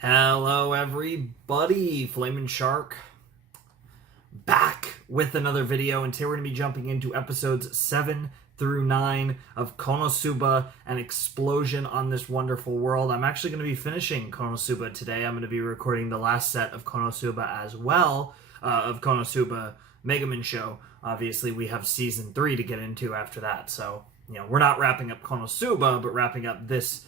Hello everybody, Flamin' Shark back with another video, and today we're going to be jumping into episodes 7 through 9 of KonoSuba, an explosion on this wonderful world. I'm actually going to be finishing KonoSuba today. I'm going to be recording the last set of KonoSuba as well, of KonoSuba Megaman Show. Obviously we have season 3 to get into after that, so we're not wrapping up KonoSuba, but wrapping up this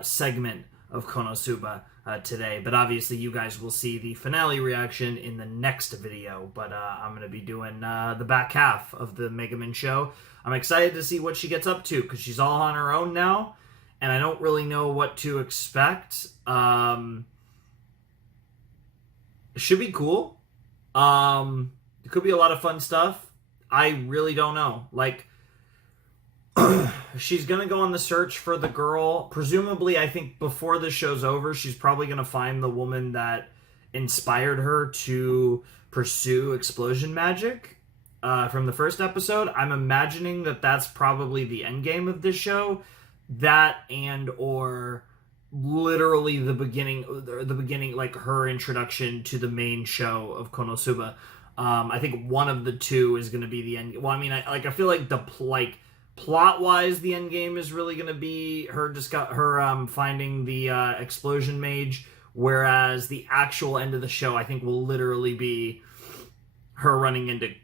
segment of KonoSuba today. But obviously you guys will see the finale reaction in the next video, but I'm going to be doing the back half of the Megaman Show. I'm excited to see what she gets up to, because she's all on her own now, and I don't really know what to expect. It should be cool. It could be a lot of fun stuff. I really don't know. She's going to go on the search for the girl. Presumably, I think before the show's over, she's probably going to find the woman that inspired her to pursue explosion magic from the first episode. I'm imagining that that's probably the end game of this show. That and or literally the beginning, like her introduction to the main show of KonoSuba. I think one of the two is going to be the end. Well, I mean, I feel like plot-wise, the end game is really going to be her finding the explosion mage, whereas the actual end of the show, I think, will literally be her running into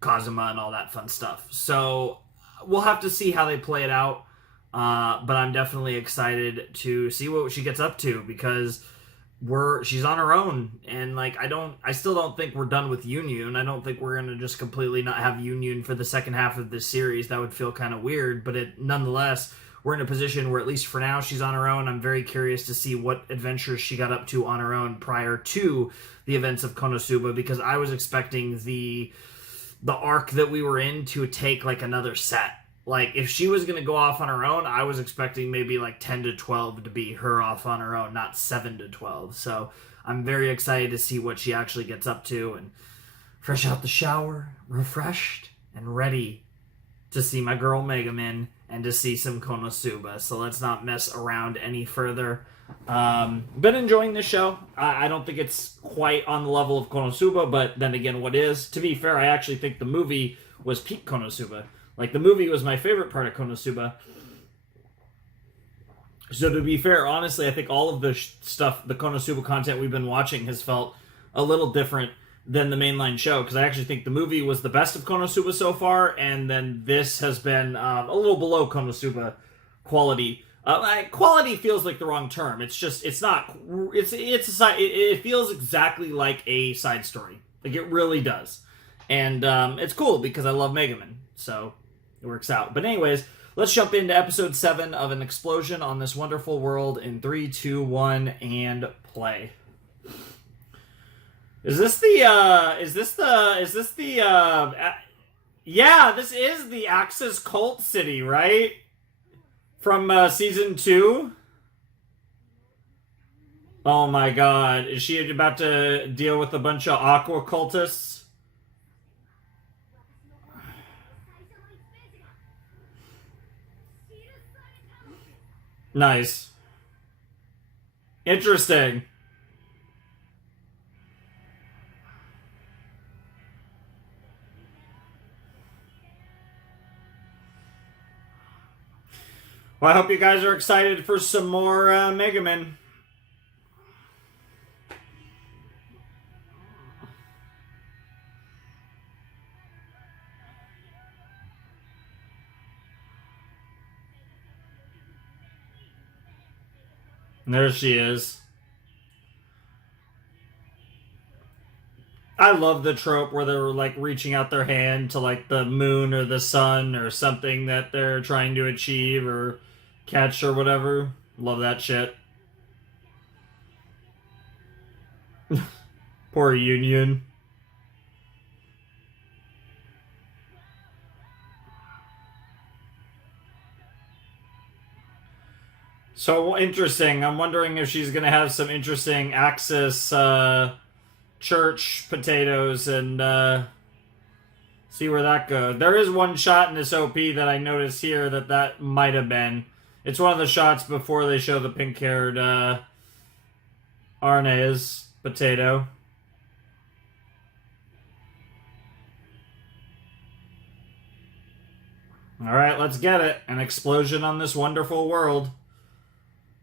Kazuma and all that fun stuff. So we'll have to see how they play it out, but I'm definitely excited to see what she gets up to, because she's on her own, and I still don't think we're done with Union. I don't think we're gonna just completely not have Union for the second half of this series. That would feel kind of weird, but nonetheless, we're in a position where at least for now she's on her own. I'm very curious to see what adventures she got up to on her own prior to the events of KonoSuba, because I was expecting the arc that we were in to take another set. If she was going to go off on her own, I was expecting maybe 10 to 12 to be her off on her own, not 7 to 12. So I'm very excited to see what she actually gets up to, and fresh out the shower, refreshed, and ready to see my girl Megaman and to see some KonoSuba. So let's not mess around any further. Been enjoying this show. I don't think it's quite on the level of KonoSuba, but then again, what is? To be fair, I actually think the movie was peak KonoSuba. The movie was my favorite part of KonoSuba. So to be fair, honestly, I think all of the the KonoSuba content we've been watching has felt a little different than the mainline show, because I actually think the movie was the best of KonoSuba so far, and then this has been a little below KonoSuba quality. Quality feels like the wrong term. It's not. It feels exactly like a side story. It really does, and it's cool because I love Megaman, so it works out. But anyways, let's jump into episode 7 of an explosion on this wonderful world in 3, 2, 1, and play. Yeah, this is the Axis Cult City, right? From season 2? Oh my god, is she about to deal with a bunch of aqua cultists? Nice. Interesting. Well, I hope you guys are excited for some more Megaman. There she is. I love the trope where they're reaching out their hand to the moon or the sun or something that they're trying to achieve or catch or whatever. Love that shit. Poor Union. So interesting. I'm wondering if she's going to have some interesting Axis church potatoes and see where that goes. There is one shot in this OP that I noticed here that might have been. It's one of the shots before they show the pink-haired Arne's potato. Alright, let's get it. An explosion on this wonderful world.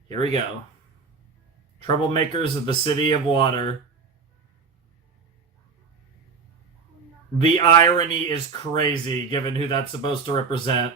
Here we go. Troublemakers of the City of Water. The irony is crazy, given who that's supposed to represent.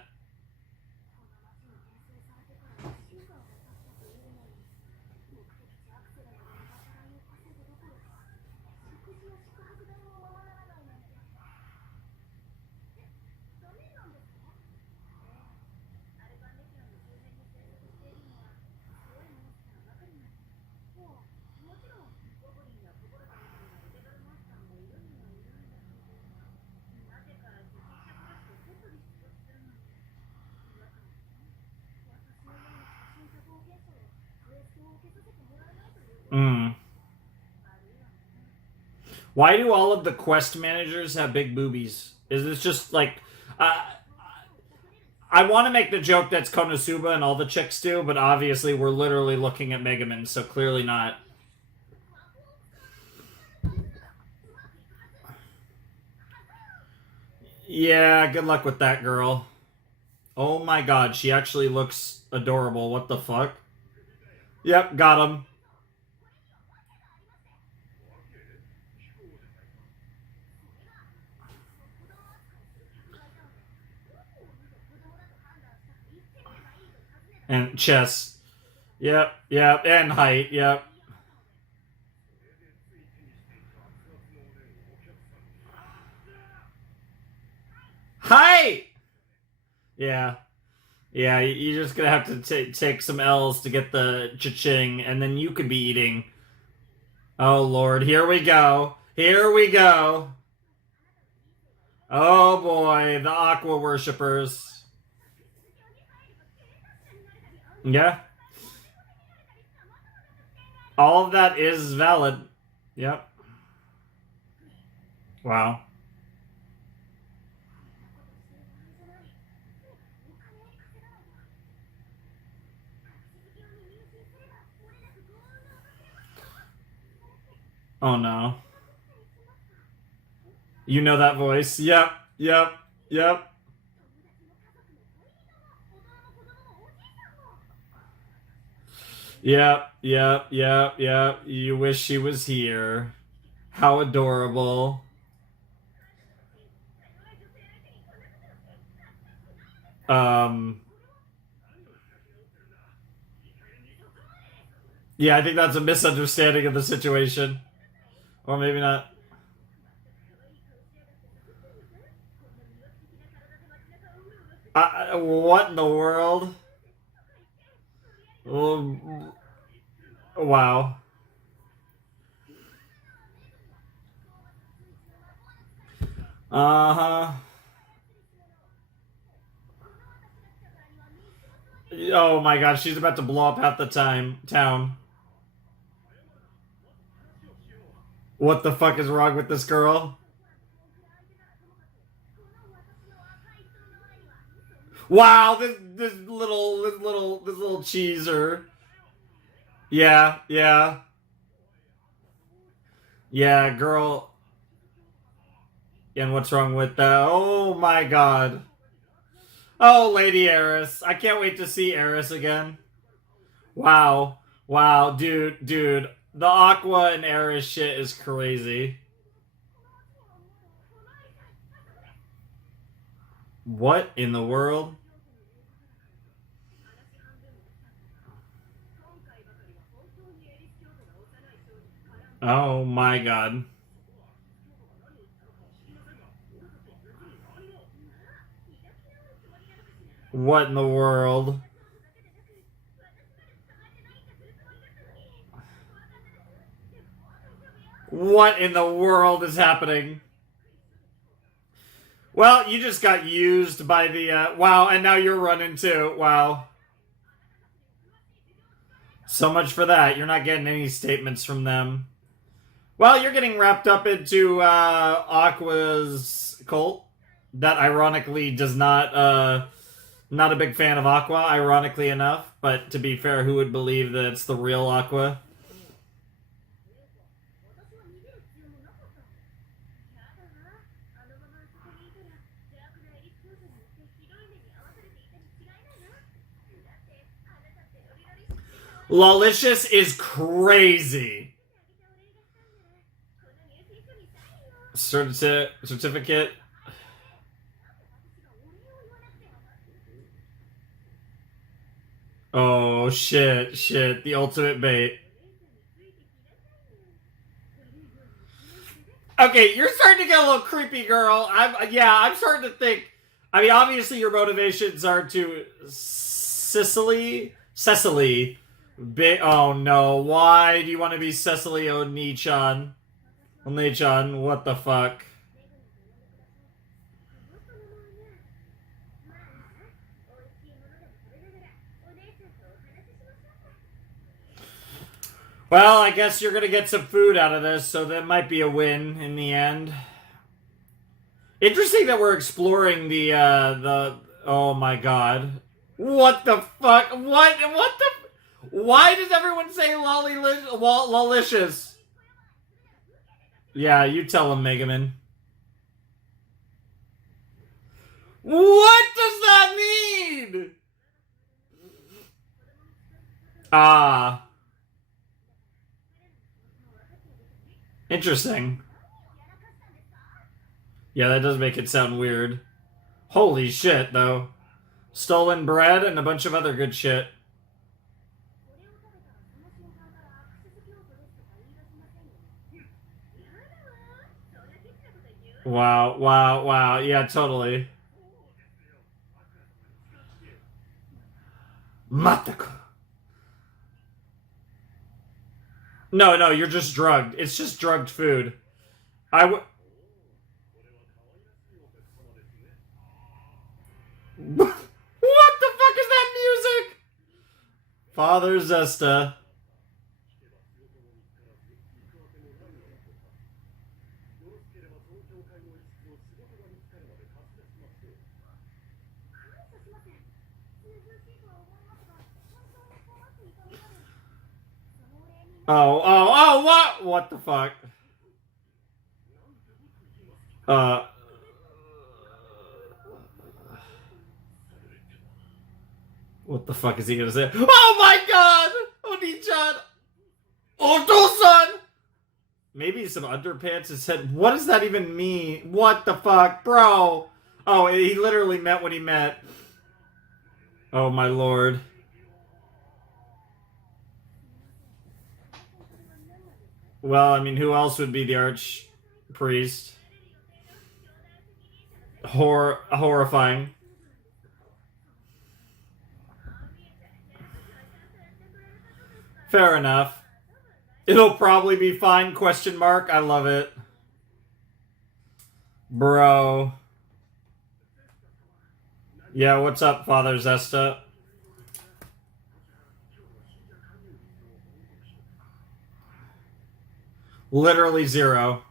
Why do all of the quest managers have big boobies? Is this just like... I want to make the joke that's KonoSuba and all the chicks do, but obviously we're literally looking at Megaman, so clearly not. Yeah, good luck with that girl. Oh my god, she actually looks adorable. What the fuck? Yep, got him. And chest. Yep, yep, and height, yep. Height! Yeah. Yeah, you're just gonna have to take some L's to get the cha-ching, and then you could be eating. Oh lord, here we go. Here we go. Oh boy, the Aqua worshippers. Yeah. All of that is valid. Yep. Wow. Oh no. You know that voice. Yep, yep, yep. Yep, yep, yep, yep. You wish she was here. How adorable. Yeah, I think that's a misunderstanding of the situation. Or maybe not. What in the world? Wow. Uh-huh. Oh my god, she's about to blow up half the town. What the fuck is wrong with this girl? Wow, this little cheeser. Yeah, yeah. Yeah, girl. And what's wrong with that? Oh my god. Oh, Lady Eris. I can't wait to see Eris again. Wow. Wow, dude. The Aqua and Eris shit is crazy. What in the world? Oh my god. What in the world? What in the world is happening? Well, you just got used by the, wow, and now you're running too. Wow. So much for that. You're not getting any statements from them. Well, you're getting wrapped up into, Aqua's cult. That ironically does not a big fan of Aqua, ironically enough. But to be fair, who would believe that it's the real Aqua? Lawlicious is crazy. Certificate. Oh, shit. The ultimate bait. Okay, you're starting to get a little creepy, girl. I'm starting to think. I mean, obviously your motivations are to Cecily. Oh no, why do you want to be Cecily Oni-chan? Oni-chan, what the fuck? Well, I guess you're gonna get some food out of this, so that might be a win in the end. Interesting that we're exploring the oh my god. What the fuck? What the... Why does everyone say lolicious? Yeah, you tell him, Megaman. What does that mean? Ah. Interesting. Yeah, that does make it sound weird. Holy shit, though. Stolen bread and a bunch of other good shit. Wow. Yeah, totally. Mataku. No, you're just drugged. It's just drugged food. What the fuck is that music? Father Zesta. What? What the fuck? What the fuck is he gonna say? Oh my god! Oni-chan! Oto-san! Maybe some underpants is said. What does that even mean? What the fuck? Bro! Oh, he literally meant what he meant. Oh my lord. Well, I mean, who else would be the archpriest? Horrifying. Fair enough. It'll probably be fine, question mark. I love it. Bro. Yeah, what's up, Father Zesta? Literally zero.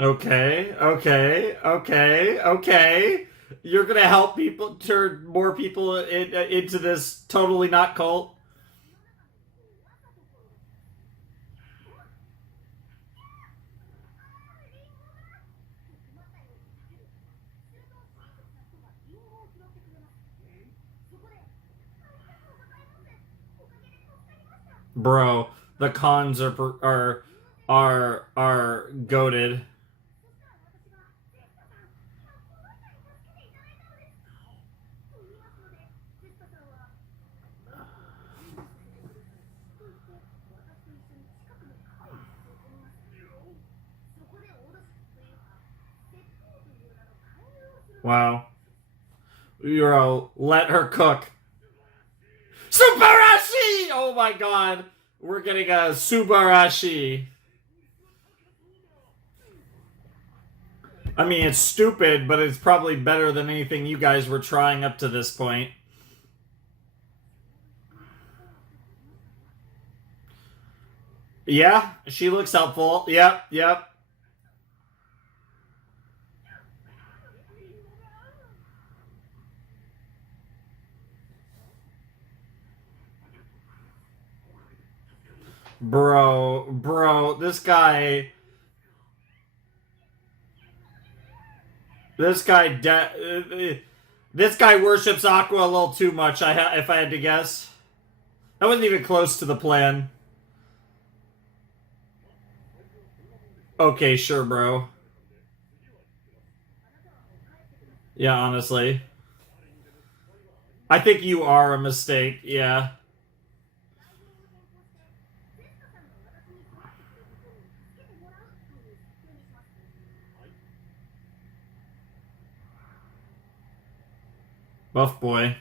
Okay. You're gonna help people turn more people into this totally not cult. Bro, the cons are goated. Wow. Let her cook. Subarashi! Oh my god. We're getting a Subarashi. I mean, it's stupid, but it's probably better than anything you guys were trying up to this point. Yeah, she looks helpful. Yep, yep. Bro, this guy worships Aqua a little too much. If I had to guess, that wasn't even close to the plan. Okay, sure, bro. Yeah, honestly, I think you are a mistake. Yeah, buff boy.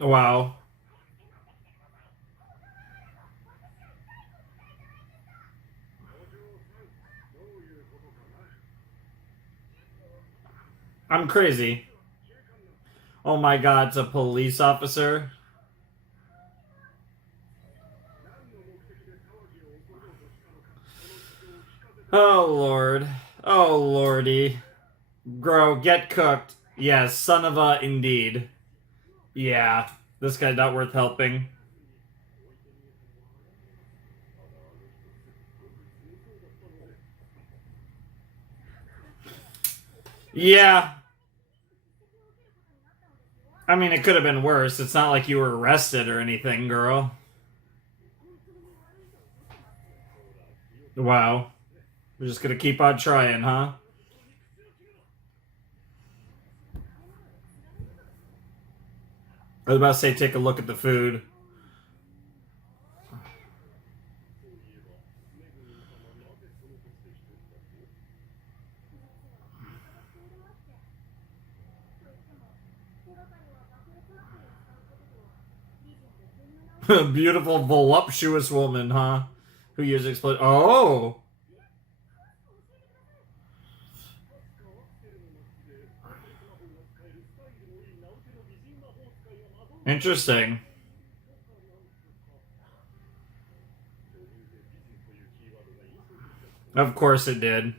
Wow. I'm crazy. Oh my god, it's a police officer. Oh lord. Oh lordy. Grow, get cooked. Yes, son of a indeed. Yeah, this guy's not worth helping. Yeah. I mean, it could have been worse. It's not like you were arrested or anything, girl. Wow. We're just gonna keep on trying, huh? I was about to say take a look at the food. Beautiful, voluptuous woman, huh? Who uses explode. Oh! Interesting. Of course it did.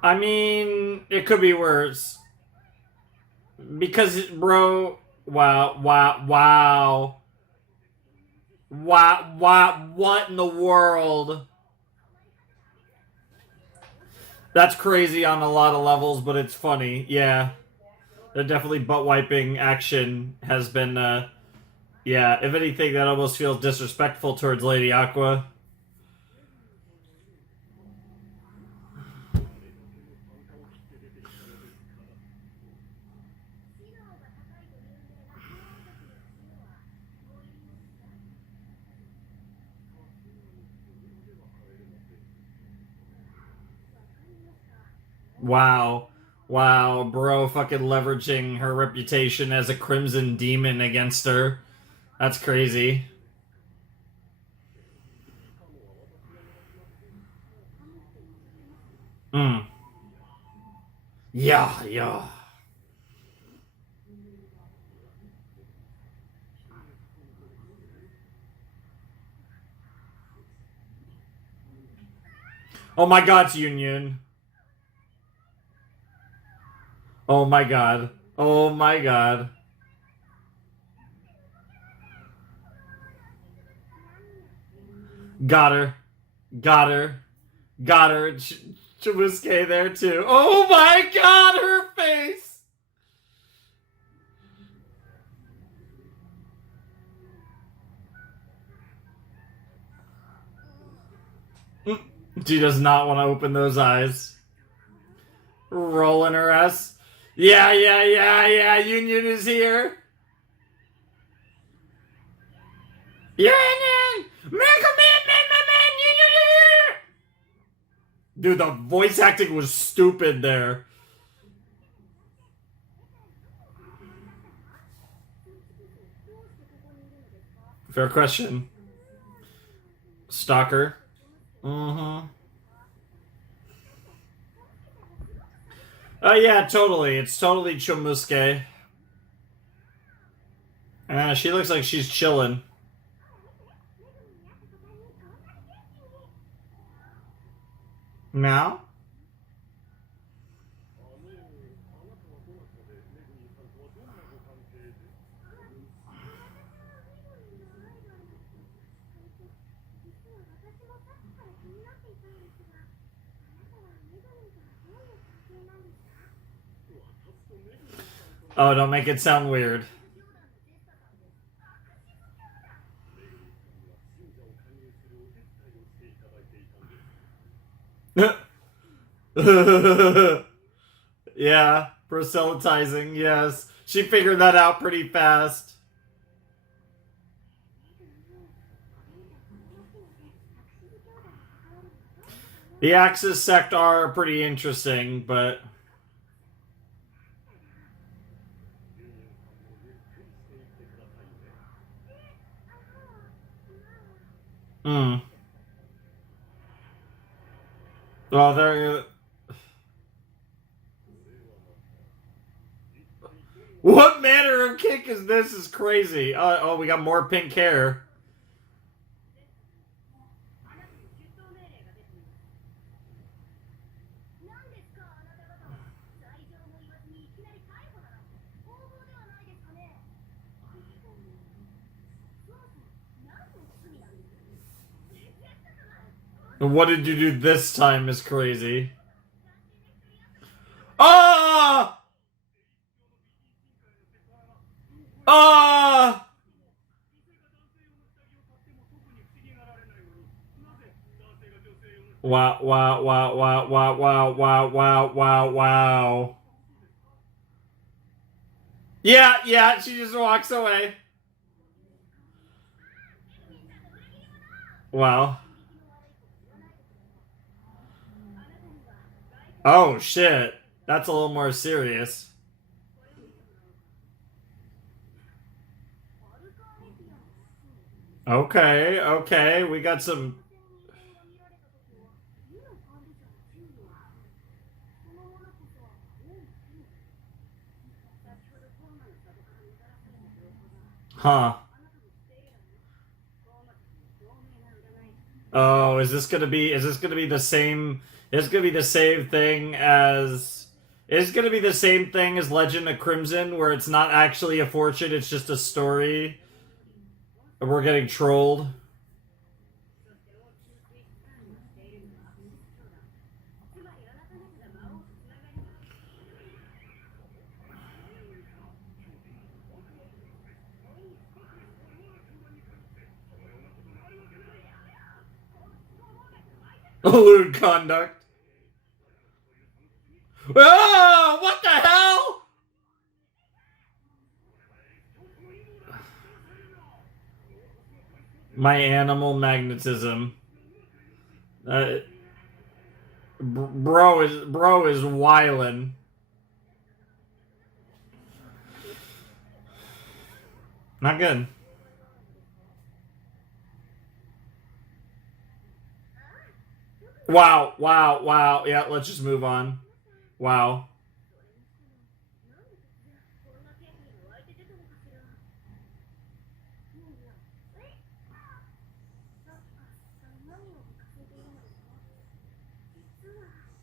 I mean, it could be worse. Because, bro, wow. What in the world? That's crazy on a lot of levels, but it's funny. Yeah. Definitely butt wiping action has been, yeah, if anything, that almost feels disrespectful towards Lady Aqua. Wow. Wow, bro, fucking leveraging her reputation as a crimson demon against her. That's crazy. Mm. Yeah, yeah. Oh my god, it's Union. Oh my god. Oh my god. Got her. Got her. Got her. Chibusuke there too. Oh my god, her face! She does not want to open those eyes. Rolling her ass. Yeah, Union is here. Union! Man, Union is here! Dude, the voice acting was stupid there. Fair question. Stalker. Mm-hmm. Oh, yeah, totally. It's totally Chomusuke. She looks like she's chilling. Now? Oh, don't make it sound weird. Yeah, proselytizing, yes. She figured that out pretty fast. The Axis sect are pretty interesting, but... Well, they're... What manner of kick is this? Is crazy. Oh, we got more pink hair. What did you do this time is crazy. Ah! Ah! Wow, wow, wow, wow, wow, wow, wow, wow, wow, wow. Yeah, she just walks away. Wow. Oh, shit. That's a little more serious. Okay, we got some... Huh. Oh, is this gonna be the same... It's gonna be the same thing as... It's gonna be the same thing as Legend of Crimson, where it's not actually a fortune, it's just a story. And we're getting trolled. Lewd conduct. Oh, what the hell? My animal magnetism. Bro is wildin'. Not good. Wow. Yeah, let's just move on. Wow.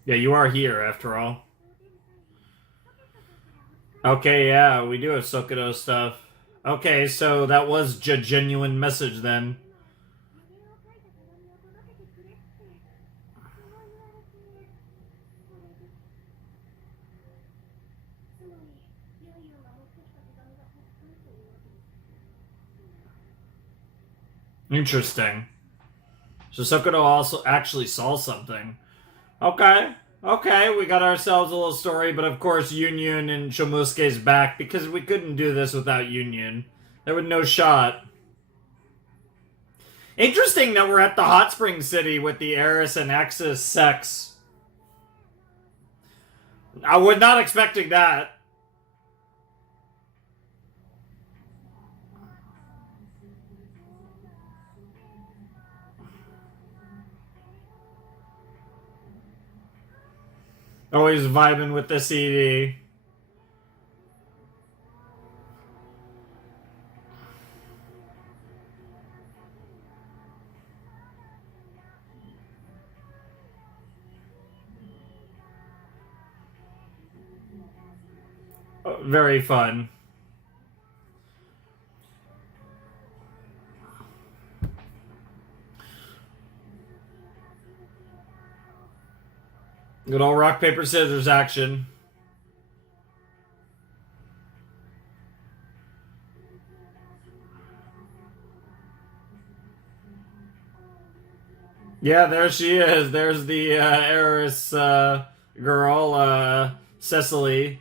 Yeah, you are here, after all. Okay, yeah, we do have Sokodo stuff. Okay, so that was a genuine message then. Interesting. So Sokoto also actually saw something. Okay, we got ourselves a little story, but of course Union and Shomusuke's back because we couldn't do this without Union. There was no shot. Interesting that we're at the hot spring city with the Eris and Axis sex. I was not expecting that. Always vibing with the CD. Very fun. Good old rock, paper, scissors action. Yeah, there she is. There's the Eris girl, Cecily.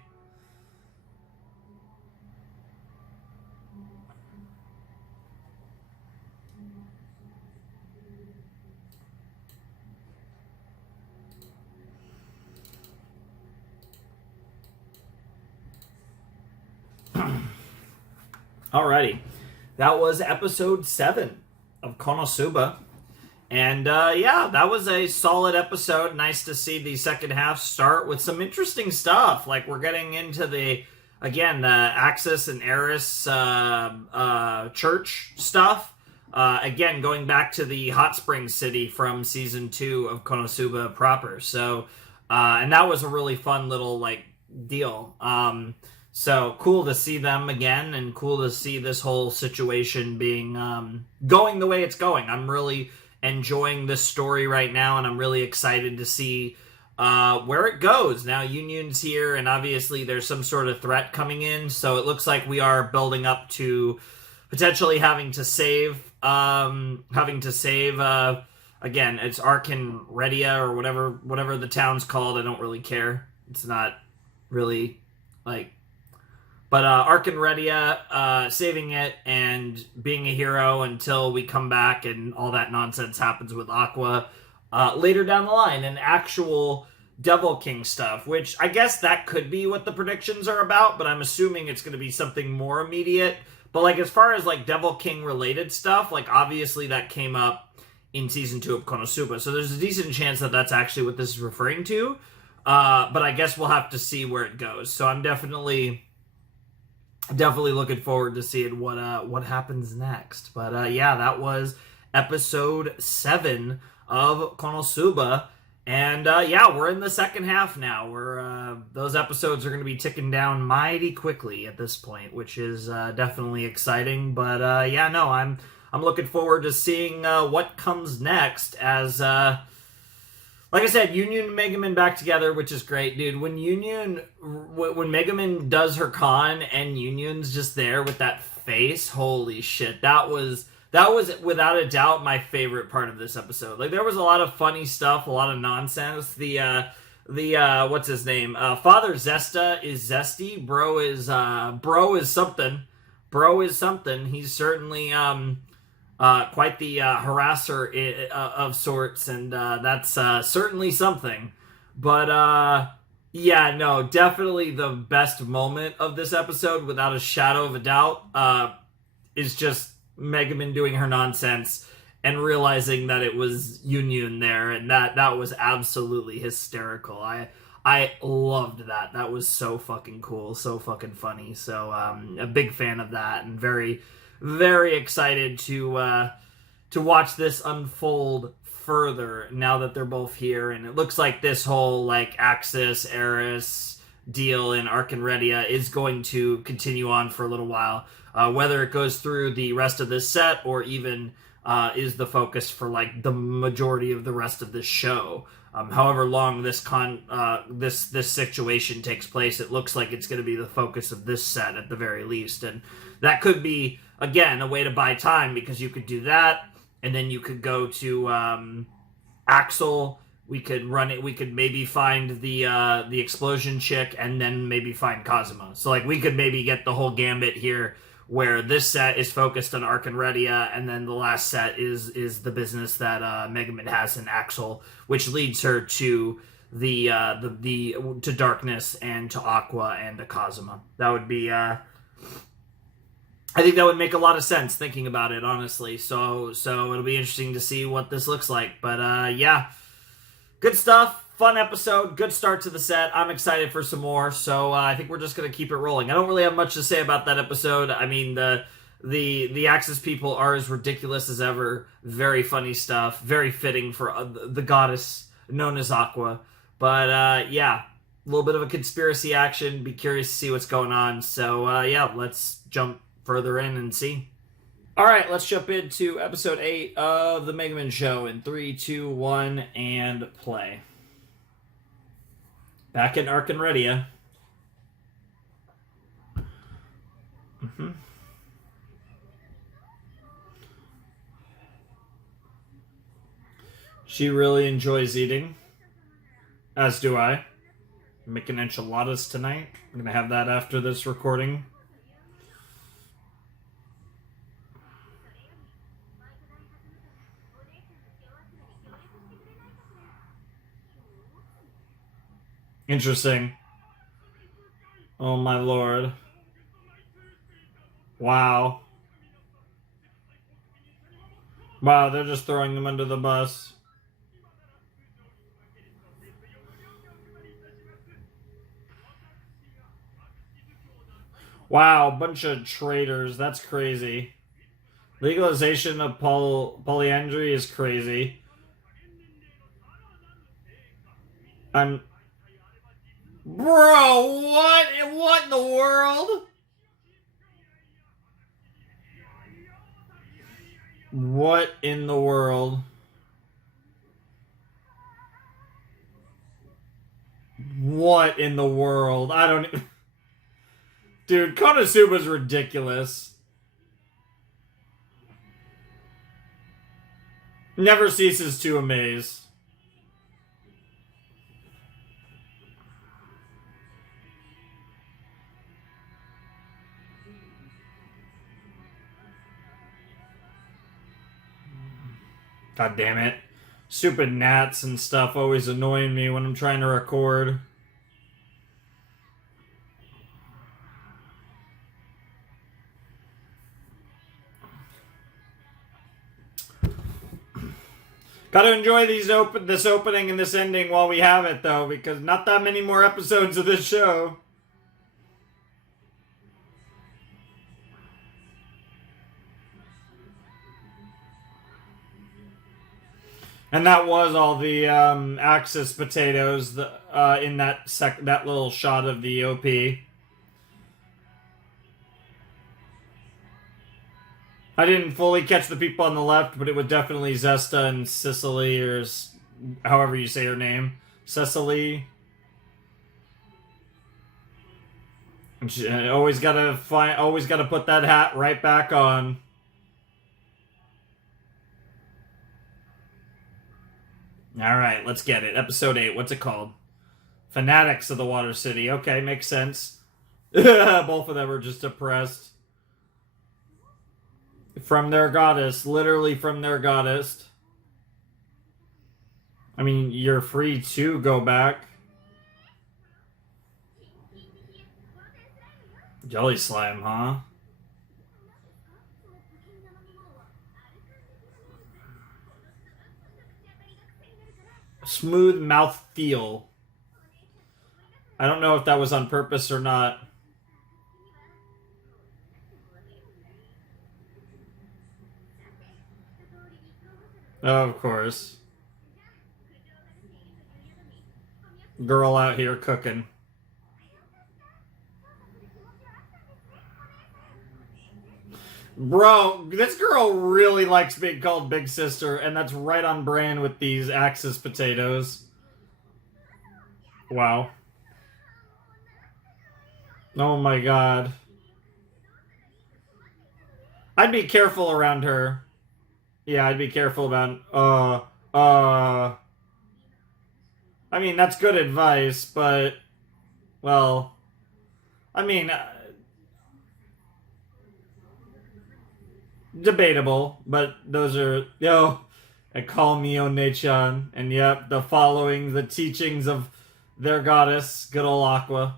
Alrighty. That was episode 7 of KonoSuba. And yeah, that was a solid episode. Nice to see the second half start with some interesting stuff. Like we're getting into the Axis and Eris church stuff. Again, going back to the hot spring city from season 2 of KonoSuba proper. So, and that was a really fun little like deal. So cool to see them again, and cool to see this whole situation being going the way it's going. I'm really enjoying this story right now, and I'm really excited to see where it goes. Now Union's here, and obviously there's some sort of threat coming in, so it looks like we are building up to potentially having to save again, it's Arkenredia or whatever the town's called. I don't really care. It's not really like, but Arkenredia, saving it and being a hero until we come back and all that nonsense happens with Aqua later down the line, and actual Devil King stuff, which I guess that could be what the predictions are about, but I'm assuming it's going to be something more immediate. But like as far as like Devil King related stuff, like obviously that came up in season 2 of Konosuba, so there's a decent chance that that's actually what this is referring to. But I guess we'll have to see where it goes. So I'm definitely looking forward to seeing what happens next. But yeah, that was episode 7 of Konosuba, and yeah, we're in the second half now. We're those episodes are going to be ticking down mighty quickly at this point, which is definitely exciting. But yeah, no, I'm looking forward to seeing what comes next. As like I said, Union and Megaman back together, which is great, dude. When Megaman does her con and Union's just there with that face, holy shit, that was without a doubt my favorite part of this episode. Like there was a lot of funny stuff, a lot of nonsense. The what's his name? Father Zesta is zesty. Bro is something. Bro is something. He's certainly quite the harasser of sorts, and that's certainly something. But yeah, no, definitely the best moment of this episode, without a shadow of a doubt, is just Megaman doing her nonsense and realizing that it was Union there, and that was absolutely hysterical. I loved that. That was so fucking cool, so fucking funny. So a big fan of that, and very, very excited to watch this unfold further now that they're both here. And it looks like this whole like Axis Eris deal in Arkenredia is going to continue on for a little while. Whether it goes through the rest of this set or even is the focus for like the majority of the rest of this show. However long this situation takes place, it looks like it's going to be the focus of this set at the very least. And that could be, again, a way to buy time, because you could do that and then you could go to Axel. We could run it. We could maybe find the explosion chick, and then maybe find Kazuma. So like we could maybe get the whole gambit here, where this set is focused on Arc and Redia, and then the last set is the business that Megaman has in Axel, which leads her to the to Darkness and to Aqua and to Kazuma. That would be I think that would make a lot of sense thinking about it, honestly. So it'll be interesting to see what this looks like. But yeah. Good stuff. Fun episode. Good start to the set. I'm excited for some more. So I think we're just going to keep it rolling. I don't really have much to say about that episode. I mean, the Axis people are as ridiculous as ever. Very funny stuff. Very fitting for the goddess known as Aqua. But yeah, a little bit of a conspiracy action. Be curious to see what's going on. So yeah, let's jump further in and see. All right, let's jump into episode 8 of the Megaman Show in 3, 2, 1, and play. Back in Arc and Redia. She really enjoys eating, as do I. I'm making enchiladas tonight. I'm going to have that after this recording. Interesting. Oh my lord. Wow. Wow, they're just throwing them under the bus. Wow, bunch of traitors. That's crazy. Legalization of polyandry is crazy. Bro, what? What in the world? What in the world? What in the world? I don't... Dude, KonoSuba's ridiculous. Never ceases to amaze. God damn it. Stupid gnats and stuff always annoying me when I'm trying to record. Gotta enjoy this opening and this ending while we have it, though, because not that many more episodes of this show. And that was all the Axis potatoes in that little shot of the OP. I didn't fully catch the people on the left, but it was definitely Zesta and Cicely, or however you say her name, Cecily. Always gotta put that hat right back on. Alright, let's get it. Episode 8, what's it called? Fanatics of the Water City. Okay, makes sense. Both of them are just depressed. From their goddess. Literally from their goddess. I mean, you're free to go back. Jelly slime, huh? Smooth mouth feel. I don't know if that was on purpose or not. Oh, of course. Girl out here cooking. Bro, this girl really likes being called Big Sister, and that's right on brand with these Axis potatoes. Wow. Oh my god. I'd be careful around her. Yeah, I'd be careful about. Uh. I mean, that's good advice, but well, I mean, debatable. But those are call me One-chan, and yep, the following the teachings of their goddess, good old Aqua.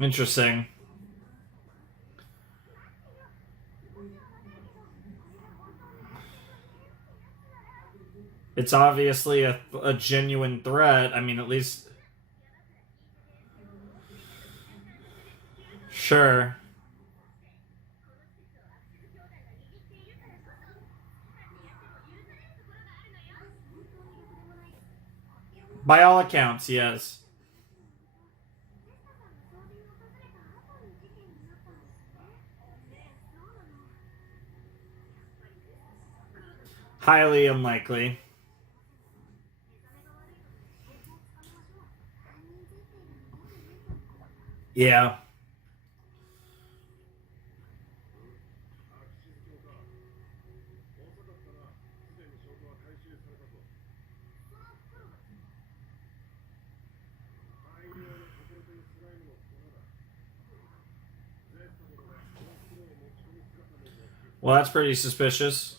Interesting. It's obviously a genuine threat. I mean, at least. Sure. By all accounts, yes. Highly unlikely. Yeah. Well, that's pretty suspicious.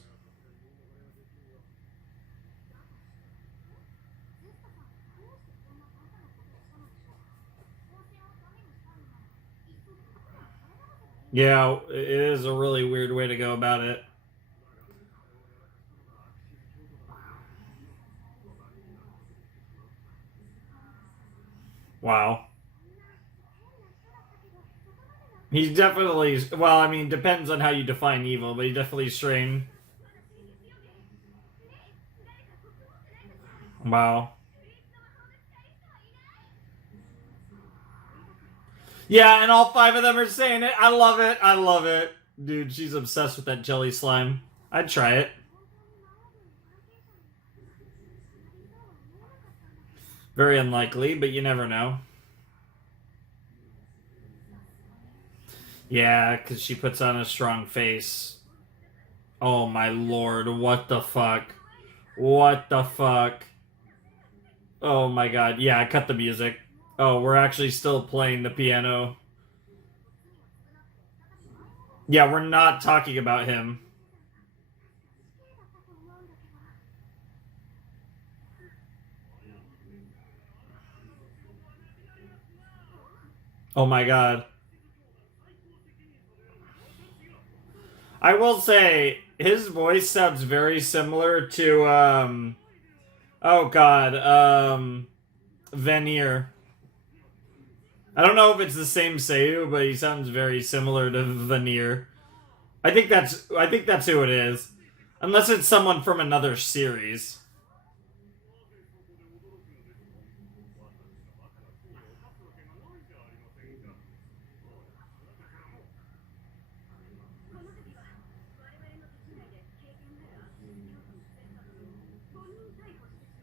Yeah, it is a really weird way to go about it. Wow. He's definitely, well, I mean, depends on how you define evil, but he's definitely strange. Wow. Yeah, and all five of them are saying it. I love it. I love it. Dude, she's obsessed with that jelly slime. I'd try it. Very unlikely, but you never know. Yeah, because she puts on a strong face. Oh my lord, what the fuck? What the fuck? Oh my god. Yeah, cut the music. Oh, we're actually still playing the piano. Yeah, we're not talking about him. Oh my god. I will say his voice sounds very similar to oh god, Veneer. I don't know if it's the same Seiyu, but he sounds very similar to Veneer. I think that's who it is. Unless it's someone from another series.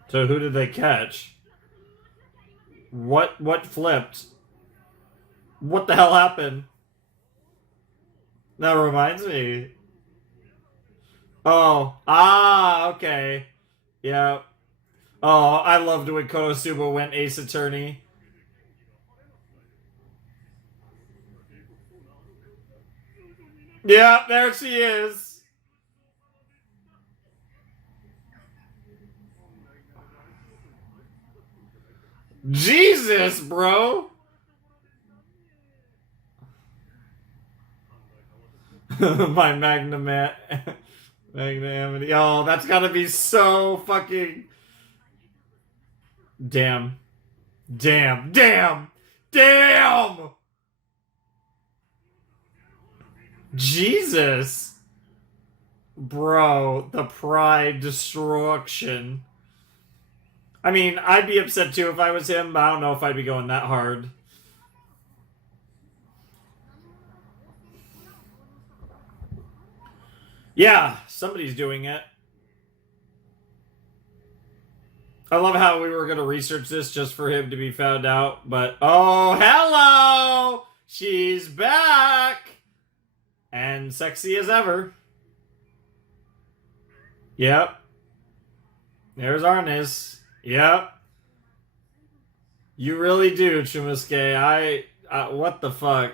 So who did they catch? What flipped? What the hell happened? That reminds me. Oh, okay. Yeah. Oh, I loved when KonoSuba went Ace Attorney. Yeah, there she is. Jesus, bro. My magnanimity. Oh, that's gotta be so fucking. Damn. Damn. Damn. Damn. Jesus. Bro, the pride destruction. I mean, I'd be upset too if I was him, but I don't know if I'd be going that hard. Yeah, somebody's doing it. I love how we were going to research this just for him to be found out, but oh, hello! She's back! And sexy as ever. Yep. There's Arnis. Yep. You really do, Chumusuke. What the fuck?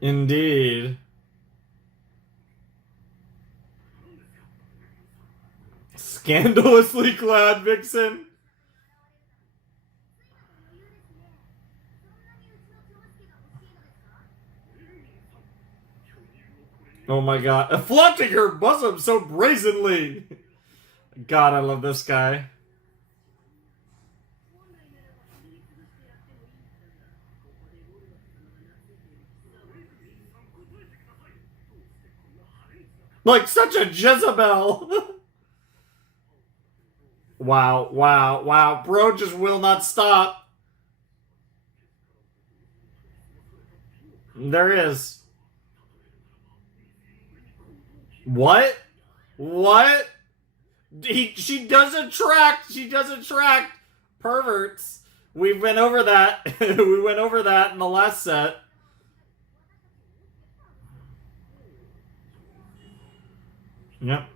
Indeed. Scandalously clad vixen. Oh my god. Flaunting her bosom so brazenly. God, I love this guy. Like such a Jezebel. Wow, wow, wow. Bro just will not stop. There is. What? What? She does attract. She does attract perverts. We went over that. We went over that in the last set. Yep.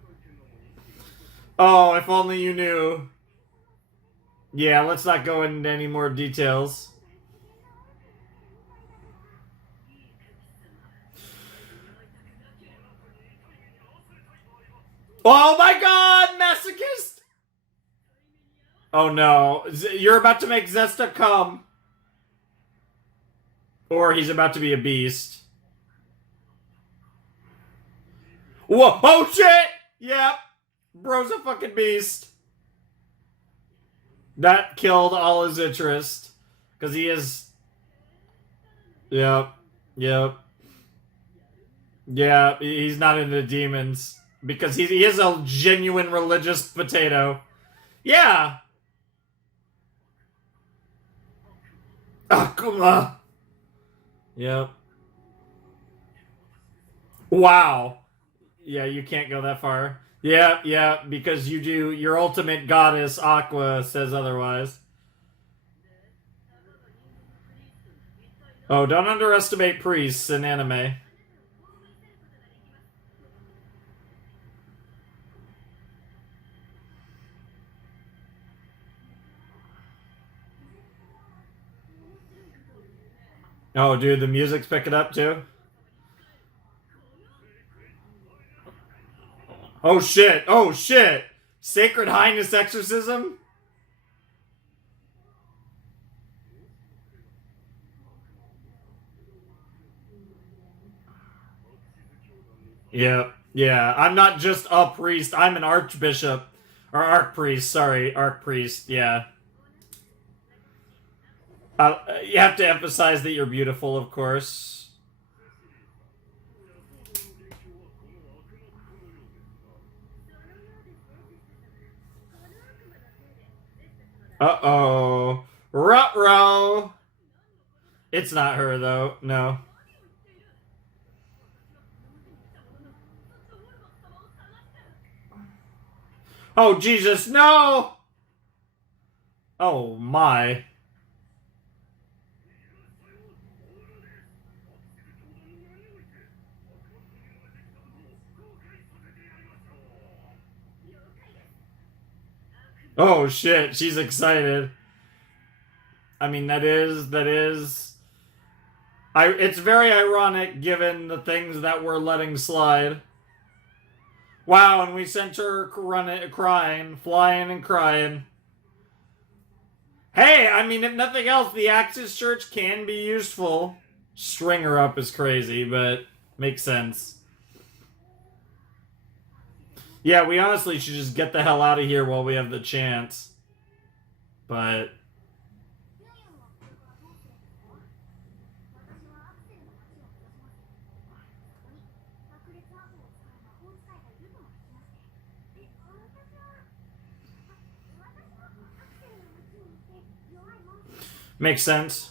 Oh, if only you knew. Yeah, let's not go into any more details. Oh my god, masochist! Oh no, you're about to make Zesta come. Or he's about to be a beast. Whoa, oh shit! Yep, bro's a fucking beast. That killed all his interest. Because he is... Yep, yep. Yeah, he's not into demons. Because he is a genuine religious potato. Yeah. Akuma. Yep. Wow. Yeah, you can't go that far. Yeah, yeah, because you do. Your ultimate goddess, Aqua, says otherwise. Oh, don't underestimate priests in anime. Oh, dude, the music's picking up too. Oh shit! Oh shit! Sacred Highness exorcism? Yeah, yeah. I'm not just a priest. I'm an archbishop. Or archpriest, sorry. Archpriest, yeah. You have to emphasize that you're beautiful, of course. Uh-oh. Ruh-roh. It's not her, though. No. Oh, Jesus, no! Oh, my. Oh, shit, she's excited. I mean, that is... It's very ironic given the things that we're letting slide. Wow, and we sent her crying, flying and crying. Hey, I mean, if nothing else, the Axis Church can be useful. String her up is crazy, but makes sense. Yeah, we honestly should just get the hell out of here while we have the chance. But... makes sense.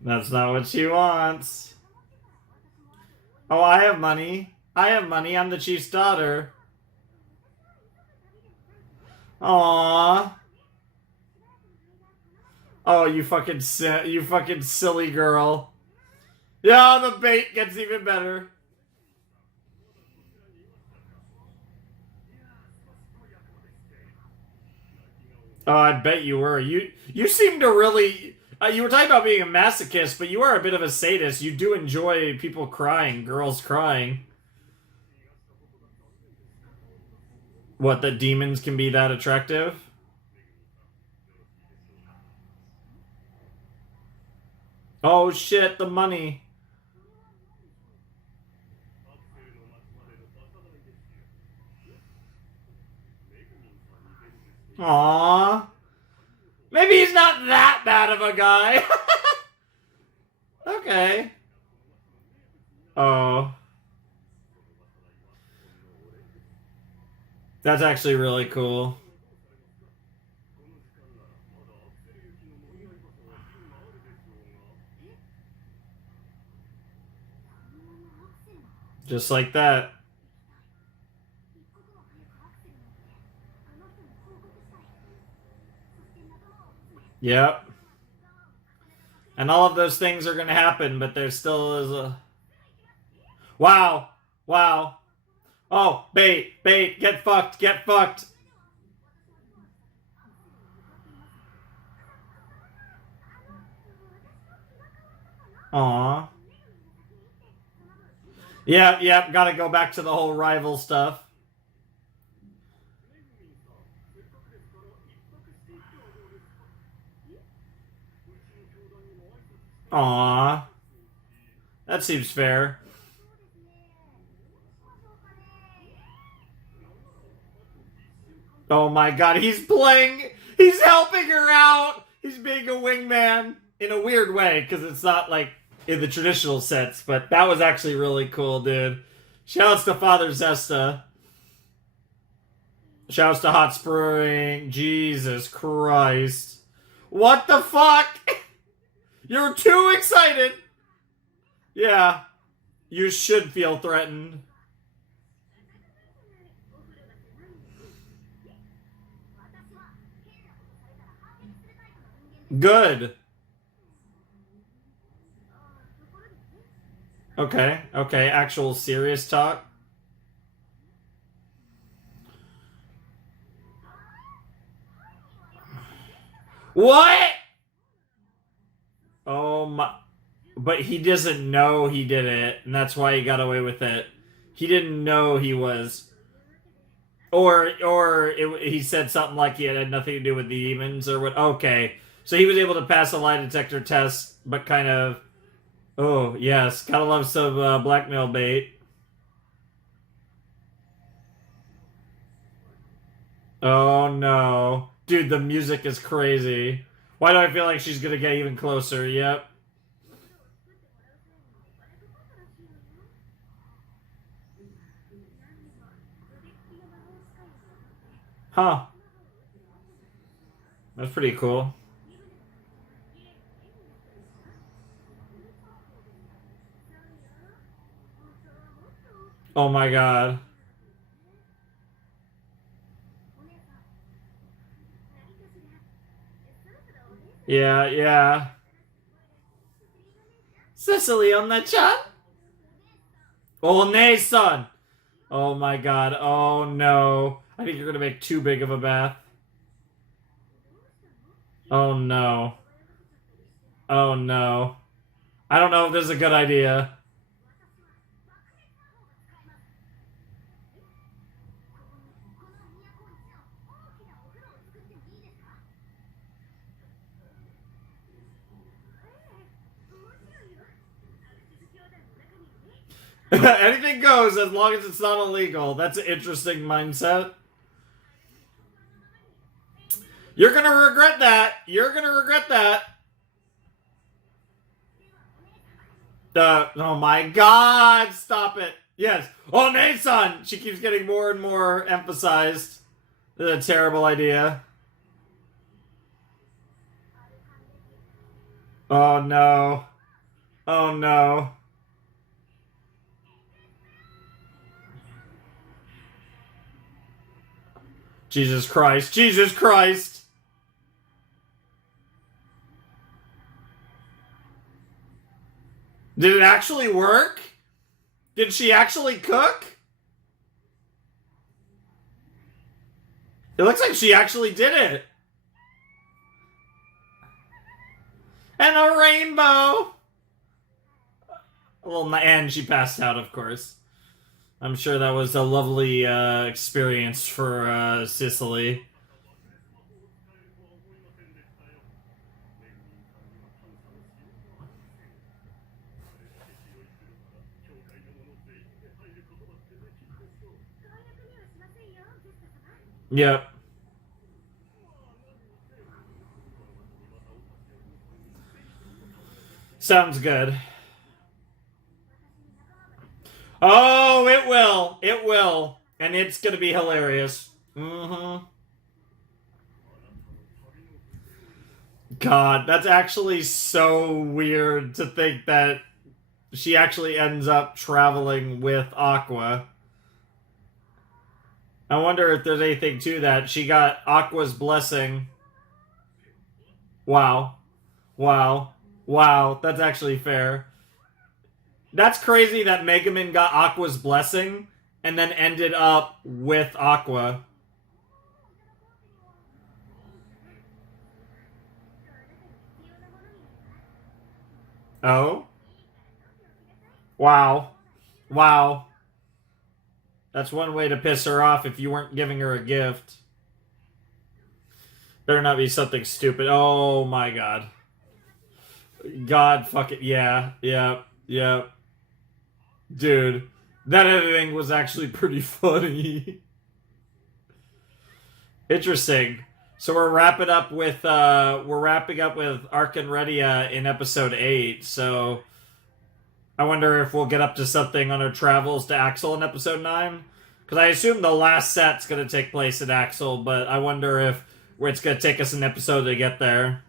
That's not what she wants. Oh, I have money. I have money. I'm the chief's daughter. Aww. Oh, you fucking silly girl. Yeah, the bait gets even better. Oh, I bet you were. You seem to really. You were talking about being a masochist, but you are a bit of a sadist. You do enjoy people crying, girls crying. What, that demons can be that attractive? Oh shit, the money. Aww. Maybe he's not that bad of a guy. Okay. Oh. That's actually really cool. Just like that. Yep. And all of those things are going to happen, but there still is a... Wow. Wow. Oh, bait. Bait. Get fucked. Get fucked. Aw. Yep. Gotta go back to the whole rival stuff. Aw. That seems fair. Oh my god, he's playing. He's helping her out. He's being a wingman in a weird way because it's not like in the traditional sense, but that was actually really cool, dude. Shouts to Father Zesta. Shouts to Hot Spring. Jesus Christ. What the fuck? You're too excited. Yeah. You should feel threatened. Good. Okay. Actual serious talk. What? Oh my. But he doesn't know he did it, and that's why he got away with it. He didn't know he was. He said something like he had nothing to do with the demons or what. Okay. So he was able to pass a lie detector test, but kind of. Oh, yes. Gotta love some blackmail bait. Oh, no. Dude, the music is crazy. Why do I feel like she's gonna get even closer? Yep. Huh. That's pretty cool. Oh my god. Yeah. Cecily on the chat? Oh, Nason! Oh my god. Oh no. I think you're gonna make too big of a bath. Oh no. Oh no. I don't know if this is a good idea. Anything goes as long as it's not illegal. That's an interesting mindset. You're gonna regret that. You're gonna regret that. Oh my god, stop it. Yes. Oh, Nason! She keeps getting more and more emphasized. This is a terrible idea. Oh no. Oh no. Jesus Christ. Jesus Christ. Did it actually work? Did she actually cook? It looks like she actually did it. And a rainbow. Well, and she passed out, of course. I'm sure that was a lovely experience for Sicily. Yep. Sounds good. Oh, it will. It will. And it's going to be hilarious. Mm-hmm. God, that's actually so weird to think that she actually ends up traveling with Aqua. I wonder if there's anything to that. She got Aqua's blessing. Wow. Wow. Wow. That's actually fair. That's crazy that Megumin got Aqua's blessing and then ended up with Aqua. Oh? Wow. Wow. That's one way to piss her off if you weren't giving her a gift. Better not be something stupid. Oh my god. God fuck it. Yeah. Yeah. Yeah. Dude, that editing was actually pretty funny. Interesting. So we're wrapping up with Ark and Redia in episode 8. So I wonder if we'll get up to something on our travels to Axel in episode 9. Because I assume the last set's going to take place at Axel, but I wonder if it's going to take us an episode to get there.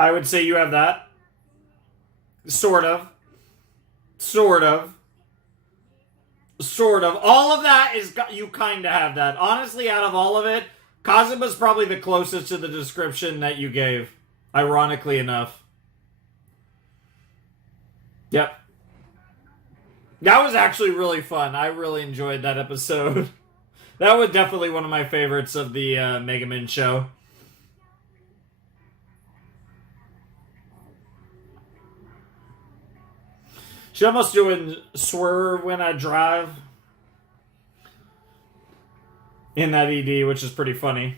I would say you have that. Sort of. Sort of. Sort of. All of that is... You kind of have that. Honestly, out of all of it, Kazuma's probably the closest to the description that you gave. Ironically enough. Yep. That was actually really fun. I really enjoyed that episode. That was definitely one of my favorites of the Megumin show. She's almost doing Swerve When I Drive in that ED, which is pretty funny.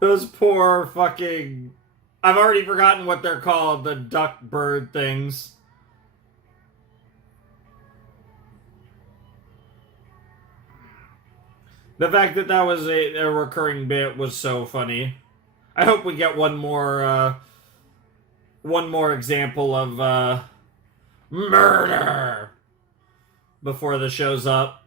Those poor fucking... I've already forgotten what they're called, the duck bird things. The fact that that was a recurring bit was so funny. I hope we get one more example of murder before the show's up.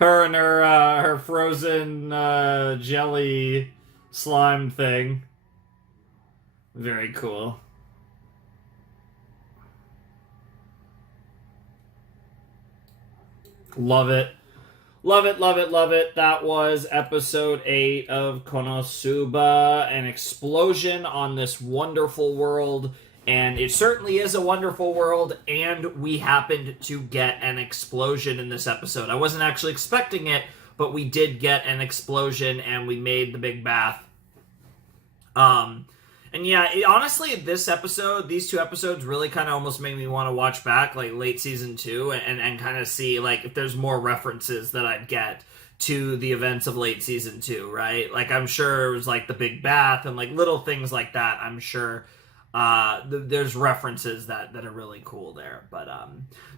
Her and her frozen jelly slime thing. Very cool. Love it. Love it, love it, love it. That was episode 8 of Konosuba, an explosion on this wonderful world. And it certainly is a wonderful world, and we happened to get an explosion in this episode. I wasn't actually expecting it, but we did get an explosion, and we made the big bath. And yeah, honestly, these 2 episodes really kind of almost made me want to watch back, like, late season 2, and kind of see, like, if there's more references that I'd get to the events of late season 2, right? Like, I'm sure it was, like, the big bath and, like, little things like that, I'm sure there's references that are really cool there. But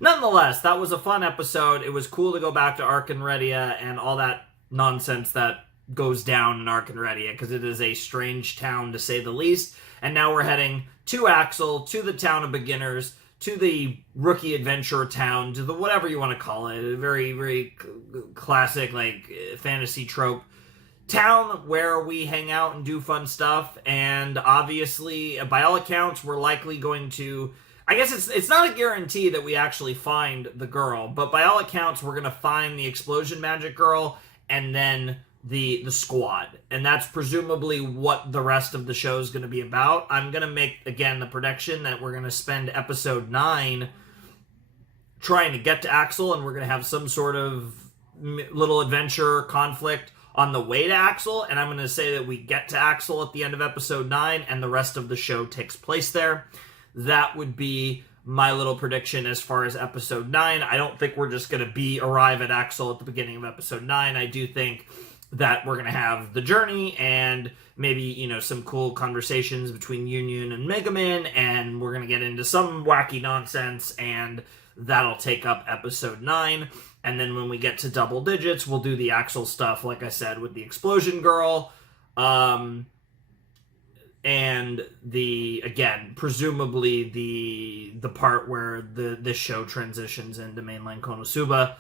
nonetheless, that was a fun episode. It was cool to go back to Arkenredia and all that nonsense that goes down in Arkenredia, because it is a strange town to say the least. And now we're heading to Axel, to the town of beginners, to the rookie adventure town, to the whatever you want to call it, a very, very classic, like, fantasy trope town where we hang out and do fun stuff. And obviously, by all accounts, we're likely going to, I guess it's not a guarantee that we actually find the girl, but by all accounts, we're going to find the explosion magic girl and then the squad. And that's presumably what the rest of the show is going to be about. I'm going to make, again, the prediction that we're going to spend episode 9 trying to get to Axel, and we're going to have some sort of little adventure conflict on the way to Axel, and I'm going to say that we get to Axel at the end of episode 9, and the rest of the show takes place there. That would be my little prediction as far as episode 9. I don't think we're just going to arrive at Axel at the beginning of episode 9. I do think that we're going to have the journey and maybe, some cool conversations between Union and Megaman, and we're going to get into some wacky nonsense, and that'll take up episode 9. And then when we get to double digits, we'll do the Axel stuff, like I said, with the explosion girl. And presumably the part where this show transitions into mainline KonoSuba.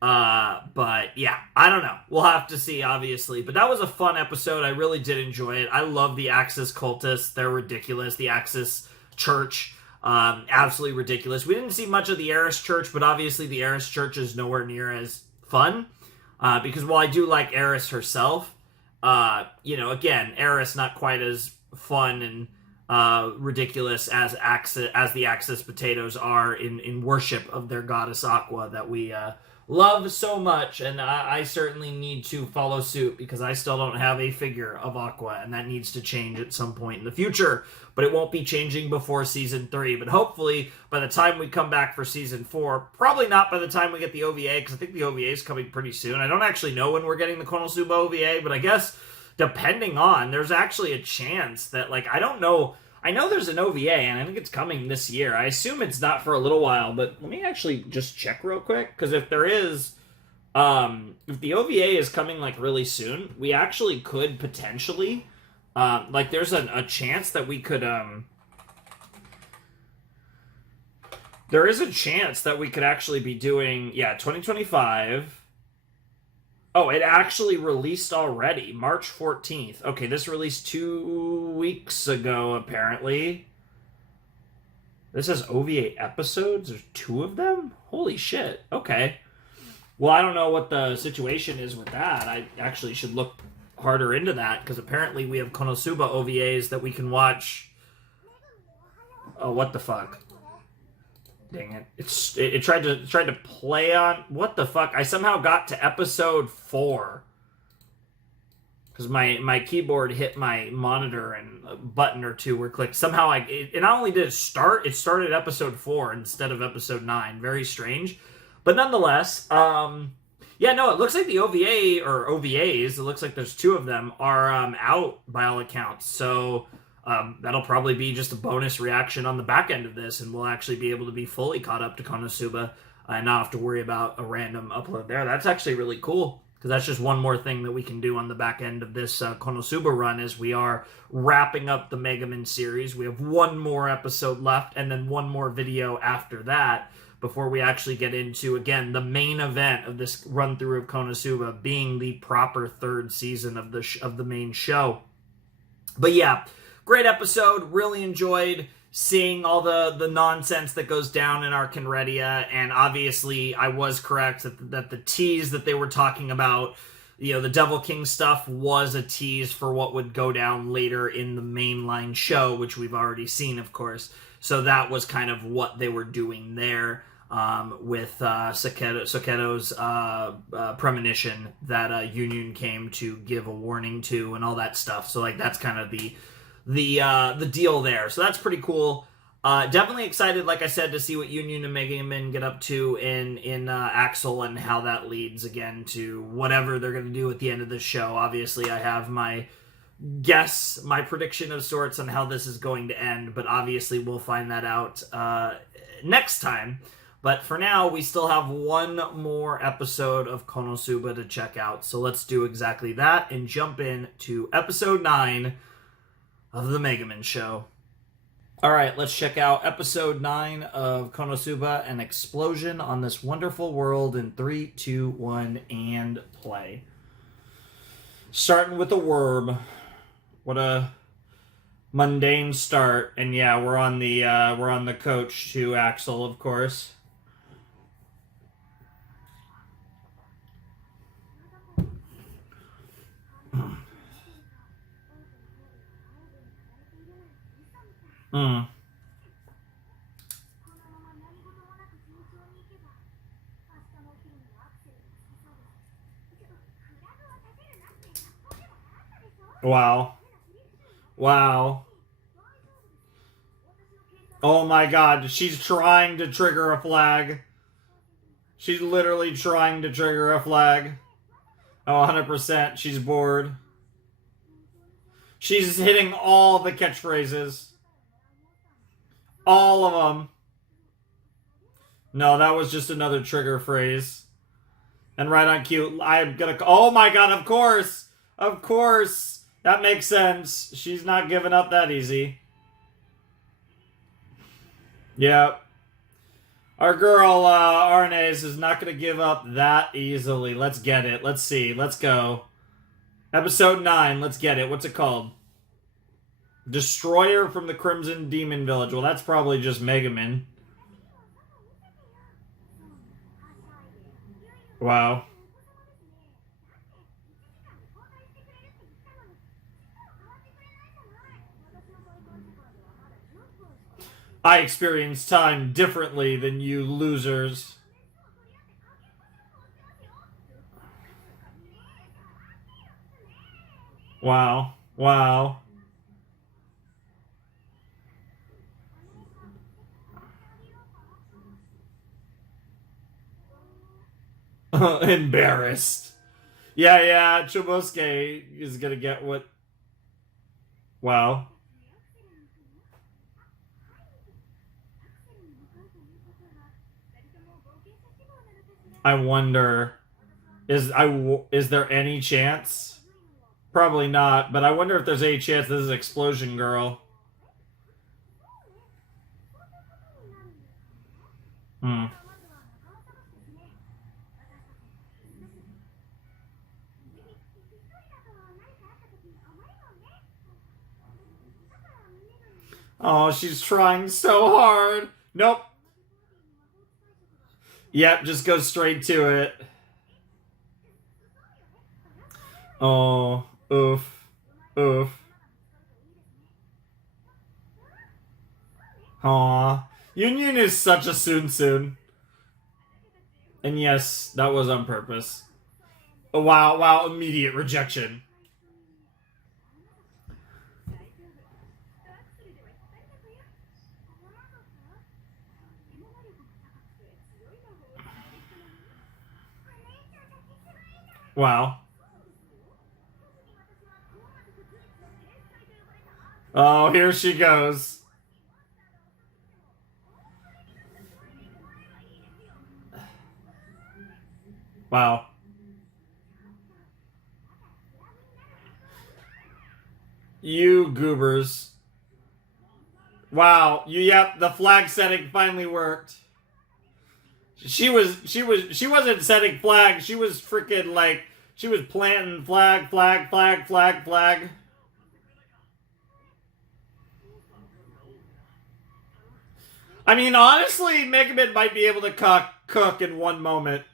But yeah, I don't know. We'll have to see, obviously. But that was a fun episode. I really did enjoy it. I love the Axis cultists. They're ridiculous. The Axis Church. Absolutely ridiculous. We didn't see much of the Eris Church, but obviously the Eris Church is nowhere near as fun. Because while I do like Eris herself, again, Eris not quite as fun and ridiculous as the Axis potatoes are in worship of their goddess Aqua that we love so much, and I certainly need to follow suit because I still don't have a figure of Aqua, and that needs to change at some point in the future, but it won't be changing before Season 3, but hopefully by the time we come back for Season 4, probably not by the time we get the OVA, because I think the OVA is coming pretty soon. I don't actually know when we're getting the KonoSuba OVA, but I guess depending on, there's actually a chance that, I don't know, I know there's an OVA, and I think it's coming this year. I assume it's not for a little while, but let me actually just check real quick, because if there is, if the OVA is coming, really soon, we actually could potentially, there's a chance that we could, there is a chance that we could actually be doing, 2025. Oh, it actually released already, March 14th. Okay, this released 2 weeks ago, apparently. This has OVA episodes? There's 2 of them? Holy shit, okay. Well, I don't know what the situation is with that. I actually should look harder into that, because apparently we have KonoSuba OVAs that we can watch. Oh, what the fuck? Dang it. It tried to play on... What the fuck? I somehow got to episode 4. Because my keyboard hit my monitor and a button or 2 were clicked. Somehow it not only did it started at episode 4 instead of episode 9. Very strange. But nonetheless, it looks like the OVA, or OVAs, it looks like there's 2 of them, are out by all accounts. So... that'll probably be just a bonus reaction on the back end of this, and we'll actually be able to be fully caught up to KonoSuba and not have to worry about a random upload there. That's actually really cool, because that's just one more thing that we can do on the back end of this KonoSuba run as we are wrapping up the Mega Man series. We have 1 more episode left, and then 1 more video after that, before we actually get into, again, the main event of this run-through of KonoSuba being the proper 3rd season of the main show. But yeah, great episode. Really enjoyed seeing all the nonsense that goes down in Arkenredia, and obviously I was correct that the tease that they were talking about, the Devil King stuff, was a tease for what would go down later in the mainline show, which we've already seen, of course. So that was kind of what they were doing there, with Saketo's premonition that Union came to give a warning to, and all that stuff. So that's kind of the deal there. So that's pretty cool. Definitely excited, like I said, to see what Union and Mega Man get up to in Axel, and how that leads again to whatever they're going to do at the end of this show. Obviously, I have my guess my prediction of sorts on how this is going to end, but obviously we'll find that out next time. But for now, we still have one more episode of KonoSuba to check out, so let's do exactly that and jump in to episode 9 of the Mega Man Show. Alright, let's check out episode 9 of KonoSuba, An Explosion on This Wonderful World in 3, 2, 1, and play. Starting with a worm. What a mundane start. And yeah, we're on the coach to Axel, of course. Wow. Wow. Oh my god, she's trying to trigger a flag. She's literally trying to trigger a flag. Oh, 100%. She's bored. She's hitting all the catchphrases. All of them. No, that was just another trigger phrase. And right on cue, I'm gonna... Oh my god, of course! Of course! That makes sense. She's not giving up that easy. Yeah. Our girl, Arnes, is not going to give up that easily. Let's get it. Let's see. Let's go. Episode 9. Let's get it. What's it called? Destroyer from the Crimson Demon Village. Well, that's probably just Mega Man. Wow. I experience time differently than you losers. Wow. Wow. Embarrassed. Yeah, Chobosuke is gonna get what... Wow. I wonder, is there any chance? Probably not, but I wonder if there's any chance this is Explosion Girl. Oh, she's trying so hard. Nope. Yep, just go straight to it. Oh, oof. Oof. Aw. Yun is such a soon. And yes, that was on purpose. Oh, wow, immediate rejection. Wow. Oh, here she goes. Wow. You goobers. Wow. Yep, the flag setting finally worked. She wasn't setting flag. She was freaking like, she was planting flag. I mean, honestly, Mega Man might be able to cook in one moment.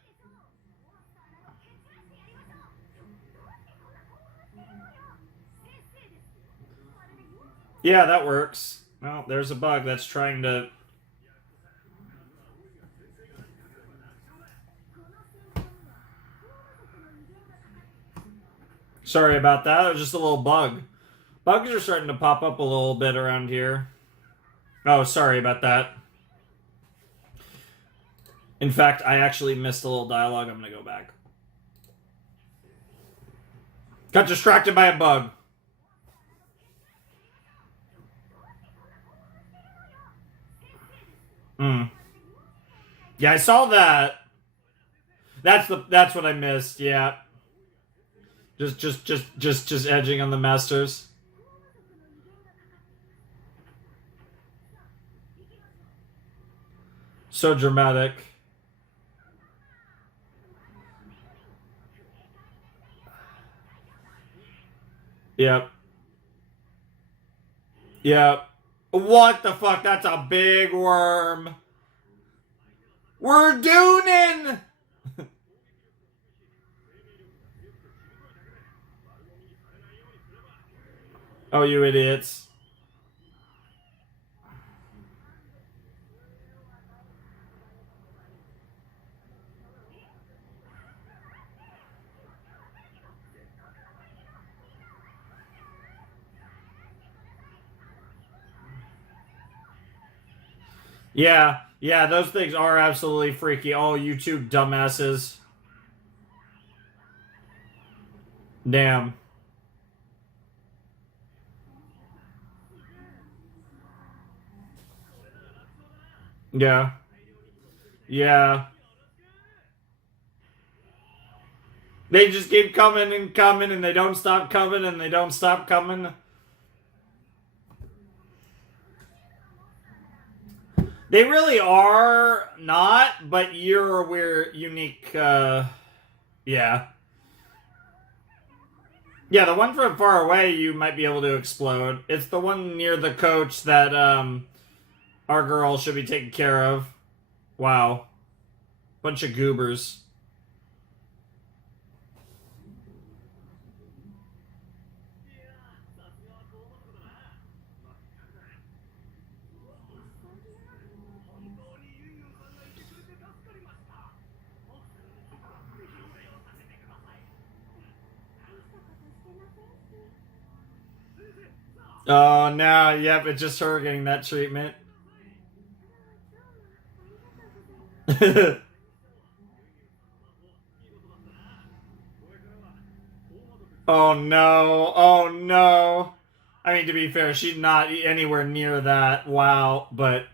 Yeah, that works. Well, there's a bug that's trying to... Sorry about that. It was just a little bug. Bugs are starting to pop up a little bit around here. Oh, sorry about that. In fact, I actually missed a little dialogue. I'm going to go back. Got distracted by a bug. Mm. Yeah, I saw that. That's what I missed. Yeah. Just edging on the masters. So dramatic. Yep. Yep. What the fuck? That's a big worm. We're dooning! Oh, you idiots. Yeah, yeah, those things are absolutely freaky. Oh, you two dumbasses. Damn. Yeah. Yeah. They just keep coming and coming and they don't stop coming and they don't stop coming. They really are not, but you're a weird, unique, yeah. Yeah, the one from far away you might be able to explode. It's the one near the coach that, our girl should be taken care of. Wow. Bunch of goobers. Oh, no, yep, it's just her getting that treatment. Oh, no. Oh, no. I mean, to be fair, she's not anywhere near that. Wow, but...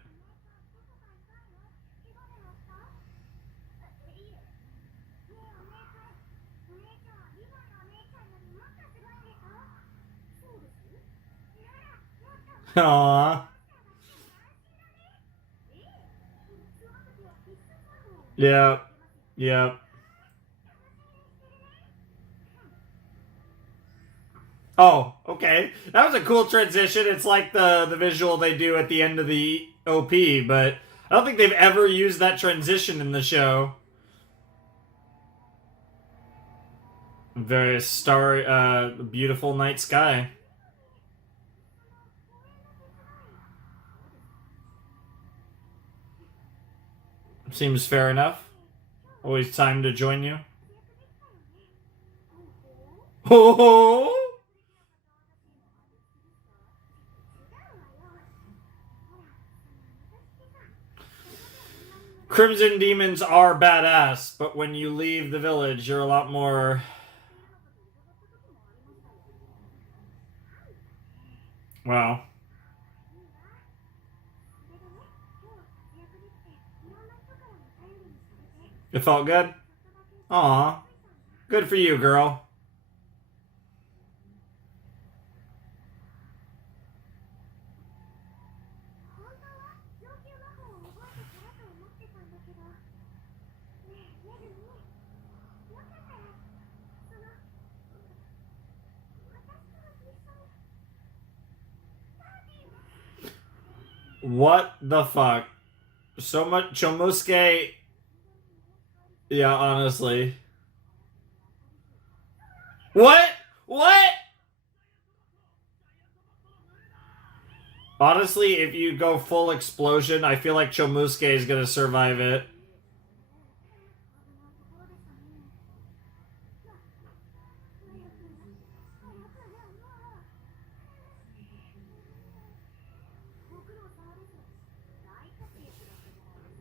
Aww. Yeah. Yeah. Oh, okay. That was a cool transition. It's like the visual they do at the end of the OP, but I don't think they've ever used that transition in the show. Very beautiful night sky. Seems fair enough. Always time to join you. Oh! Crimson demons are badass, but when you leave the village, you're a lot more... Wow. It felt good? Aw. Good for you, girl. What the fuck? So much Chomusuke. Yeah, honestly. What? What? Honestly, if you go full explosion, I feel like Chomusuke is gonna survive it.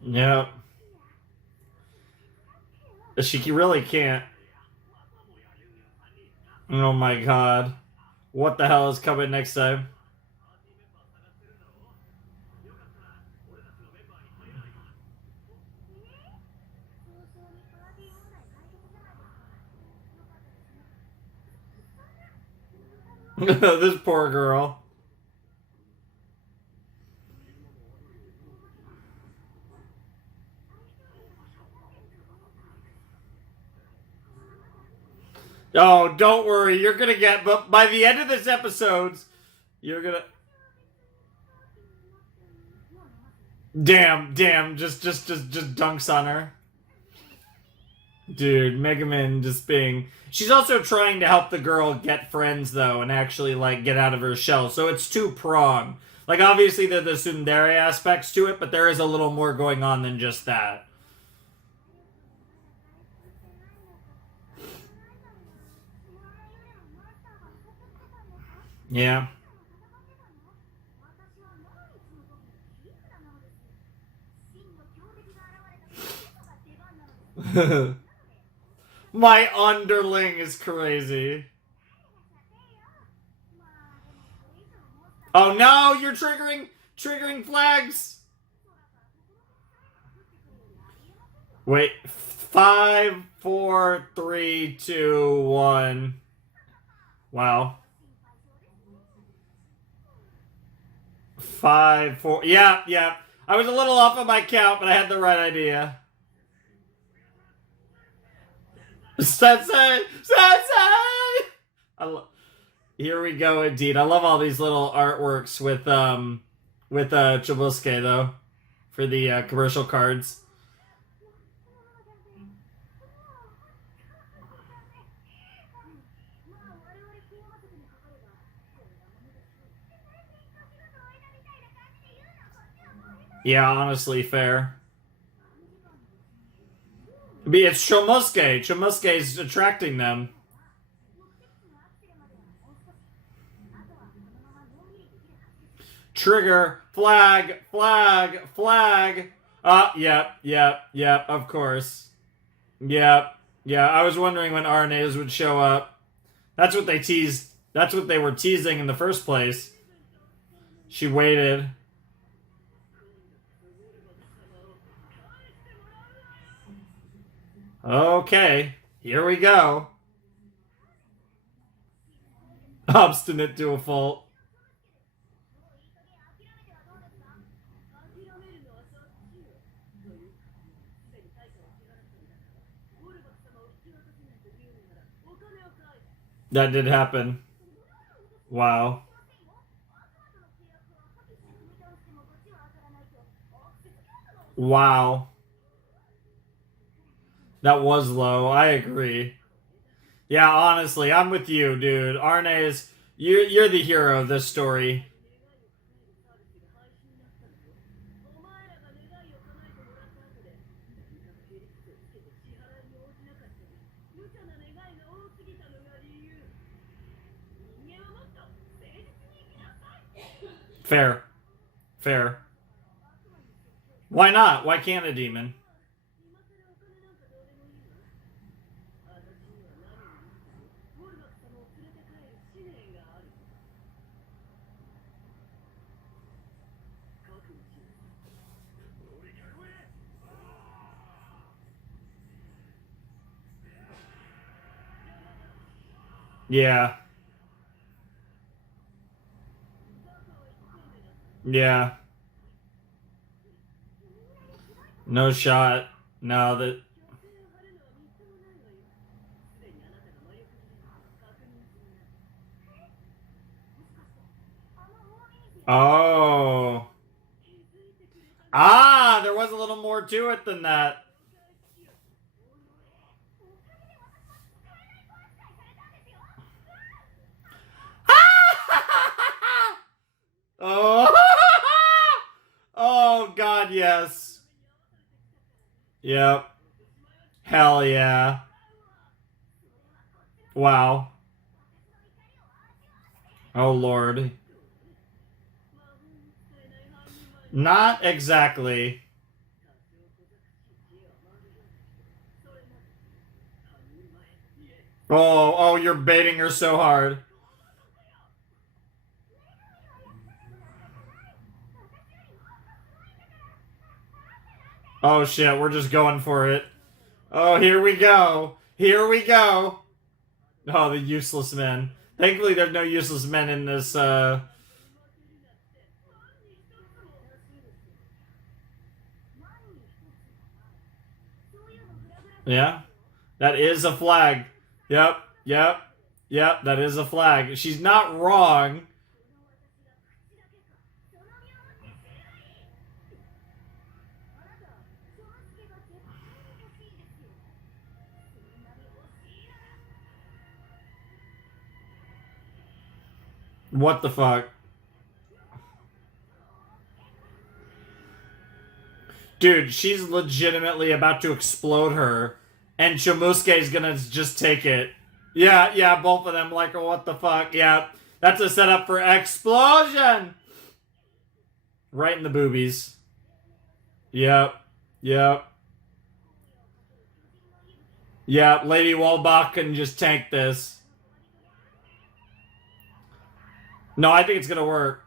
Yep. She really can't. Oh my god. What the hell is coming next time? This poor girl. Oh, don't worry. You're gonna get... But by the end of this episode, you're gonna... Damn. Just dunks on her. Dude, Megaman just being... She's also trying to help the girl get friends, though, and actually, like, get out of her shell. So it's two-pronged. Like, obviously, there's the tsundere aspects to it, but there is a little more going on than just that. Yeah. My underling is crazy. Oh no, you're triggering flags. Wait, 5, 4, 3, 2, 1. Wow. 5, 4. Yeah. I was a little off on my count, but I had the right idea. Sensei! Here we go, indeed. I love all these little artworks with Troublemakers, though, for the commercial cards. Yeah, honestly, fair. It's Troublemakers. Troublemakers is attracting them. Trigger, flag. Yep, of course. Yep. Yeah, I was wondering when RNAs would show up. That's what they teased. That's what they were teasing in the first place. She waited. Okay, here we go. Obstinate to a fault. That did happen. Wow. Wow. That was low. I agree. Yeah, honestly, I'm with you, dude. Arne's, you're the hero of this story. Fair. Why not? Why can't a demon? Yeah. Yeah. No shot. No, that... Oh. Ah, there was a little more to it than that. Oh. Oh, God, yes. Yep. Hell yeah. Wow. Oh, Lord. Not exactly. Oh, you're baiting her so hard. Oh shit, we're just going for it. Oh, here we go. Oh, the useless men. Thankfully, there's no useless men in this. Yeah, that is a flag. Yep, yep, yep. That is a flag. She's not wrong. What the fuck? Dude, she's legitimately about to explode her, and Chomusuke's gonna just take it. Yeah, yeah, both of them like, oh, what the fuck? Yeah, that's a setup for explosion! Right in the boobies. Yep, yep. Yeah, Lady Walbach can just tank this. No, I think it's gonna work.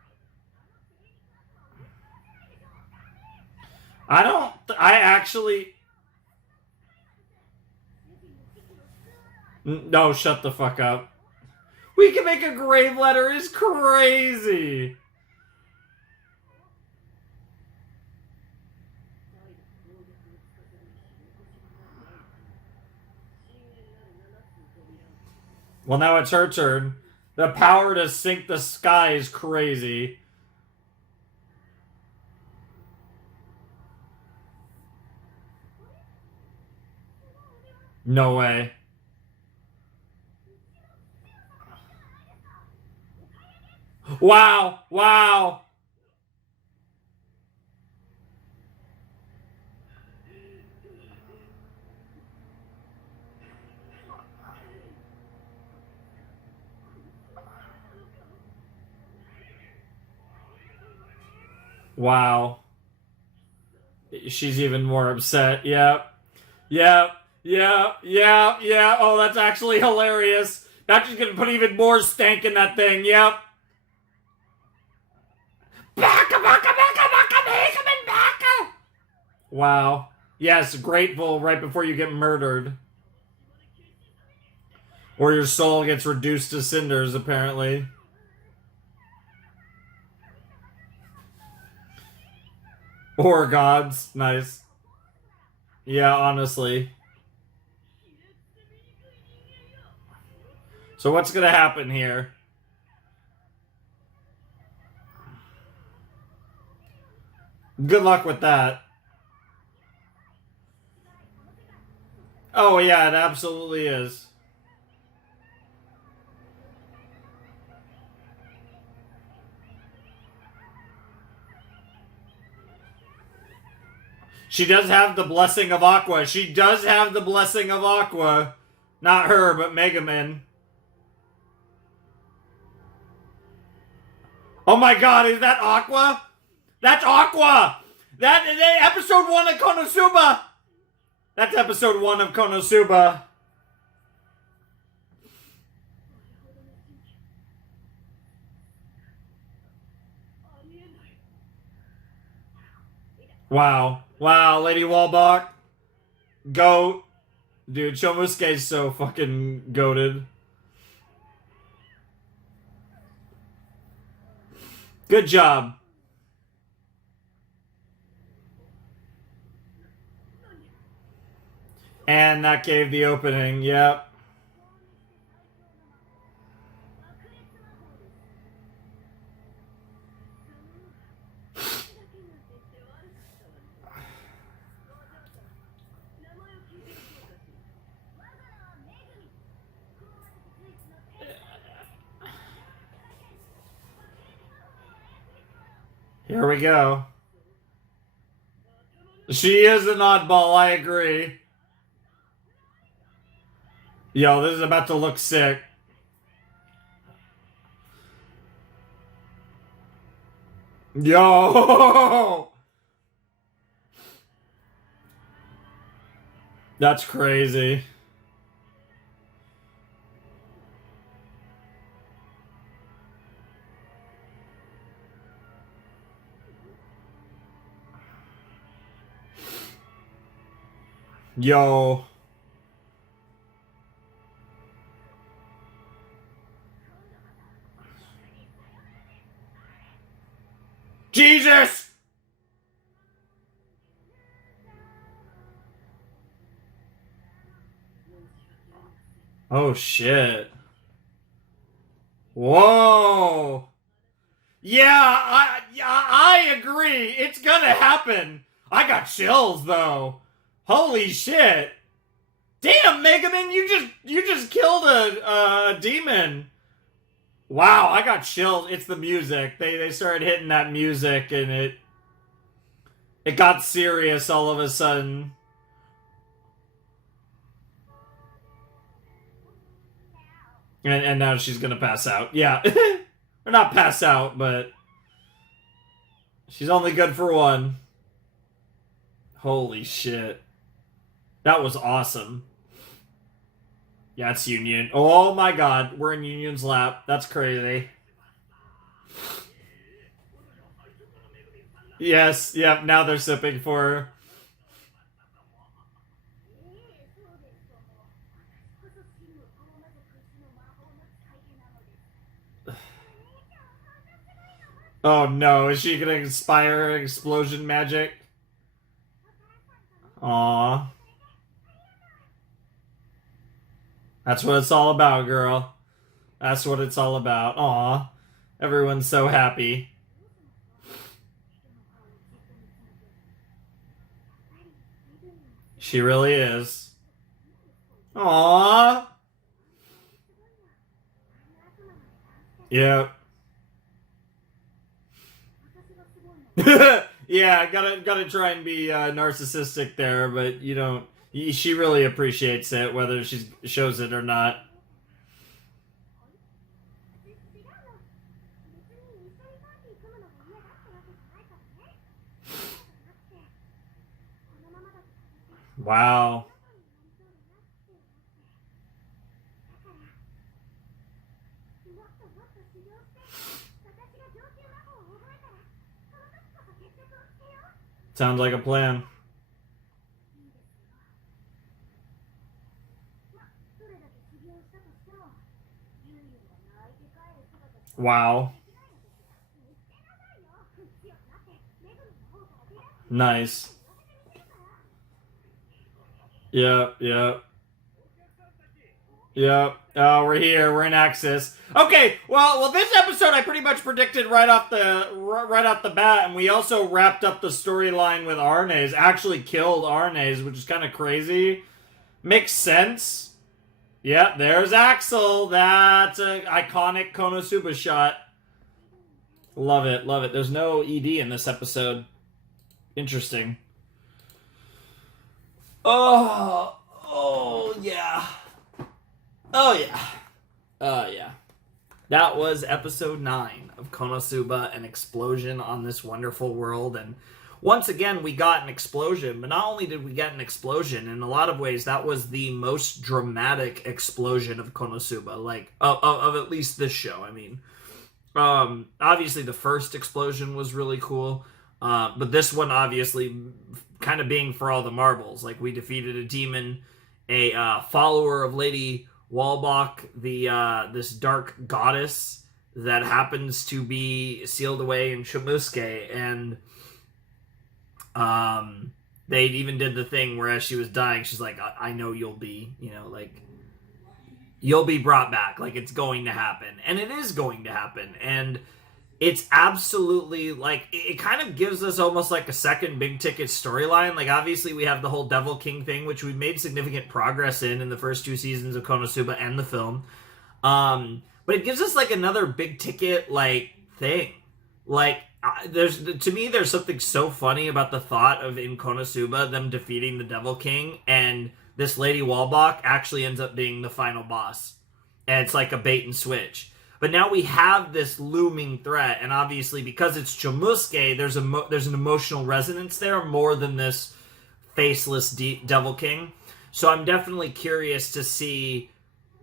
I actually... No, shut the fuck up. We can make a grave letter is crazy. Well, now it's her turn. The power to sink the sky is crazy. No way. Wow! Wow! Wow. She's even more upset. Yep. Yep. Yep. Yep. Yeah. Oh, that's actually hilarious. That's just gonna put even more stank in that thing. Yep. Baka, baka, baka, baka, baka, baka. Wow. Yes, grateful right before you get murdered. Or your soul gets reduced to cinders, apparently. Or gods. Nice. Yeah, honestly. So what's gonna happen here? Good luck with that. Oh yeah, it absolutely is. She does have the blessing of Aqua. She does have the blessing of Aqua. Not her, but Megaman. Oh my god, is that Aqua? That's Aqua! That is episode 1 of KonoSuba! That's episode 1 of KonoSuba. Wow. Wow, Lady Walbach. Goat. Dude, Chomusuke's so fucking goated. Good job. And that gave the opening, yep. Here we go. She is an oddball, I agree. Yo, this is about to look sick. Yo! That's crazy. Yo. Oh shit. Whoa. I agree. It's gonna happen. I got chills though. Holy shit. Damn, Megaman, you just killed a demon. Wow, I got chills. It's the music. They started hitting that music and it got serious all of a sudden. And now she's gonna pass out. Yeah. Or not pass out, but she's only good for one. Holy shit. That was awesome. Yeah, it's Union. Oh my god, we're in Union's lap. That's crazy. Yes, yep, now they're sipping for her. Oh no, is she gonna inspire her explosion magic? Aw. That's what it's all about, girl. That's what it's all about. Aw. Everyone's so happy. She really is. Aw. Yep. Yeah, gotta try and be narcissistic there, but you don't. She really appreciates it, whether she shows it or not. Wow. Sounds like a plan. Wow. Nice. Yep, yep. Yep. Oh, we're here. We're in Axis. Okay. Well, this episode I pretty much predicted right off the bat, and we also wrapped up the storyline with Arnes. Actually killed Arnes, which is kind of crazy. Makes sense. Yep. There's Axel. That's an iconic KonoSuba shot. Love it. Love it. There's no ED in this episode. Interesting. Oh yeah. Oh yeah. Oh yeah. That was episode 9 of KonoSuba, an explosion on this wonderful world. And once again, we got an explosion. But not only did we get an explosion, in a lot of ways, that was the most dramatic explosion of KonoSuba. Like, of at least this show, I mean. Obviously, the first explosion was really cool. But this one, obviously, kind of being for all the marbles. Like, we defeated a demon, a follower of Lady Walbach, this dark goddess that happens to be sealed away in Shamusuke, and they even did the thing where as she was dying, she's like, I know you'll be, like, you'll be brought back, like, it's going to happen. And it is going to happen, and it's absolutely, like, it kind of gives us almost like a second big ticket storyline. Like, obviously we have the whole Devil King thing, which we made significant progress in the first 2 seasons of KonoSuba and the film. But it gives us, like, another big ticket, like, thing. Like, to me, there's something so funny about the thought of, in KonoSuba, them defeating the Devil King, and this Lady Walbach actually ends up being the final boss. And it's like a bait and switch. But now we have this looming threat, and obviously because it's Chomusuke, there's an emotional resonance there more than this faceless Devil King. So I'm definitely curious to see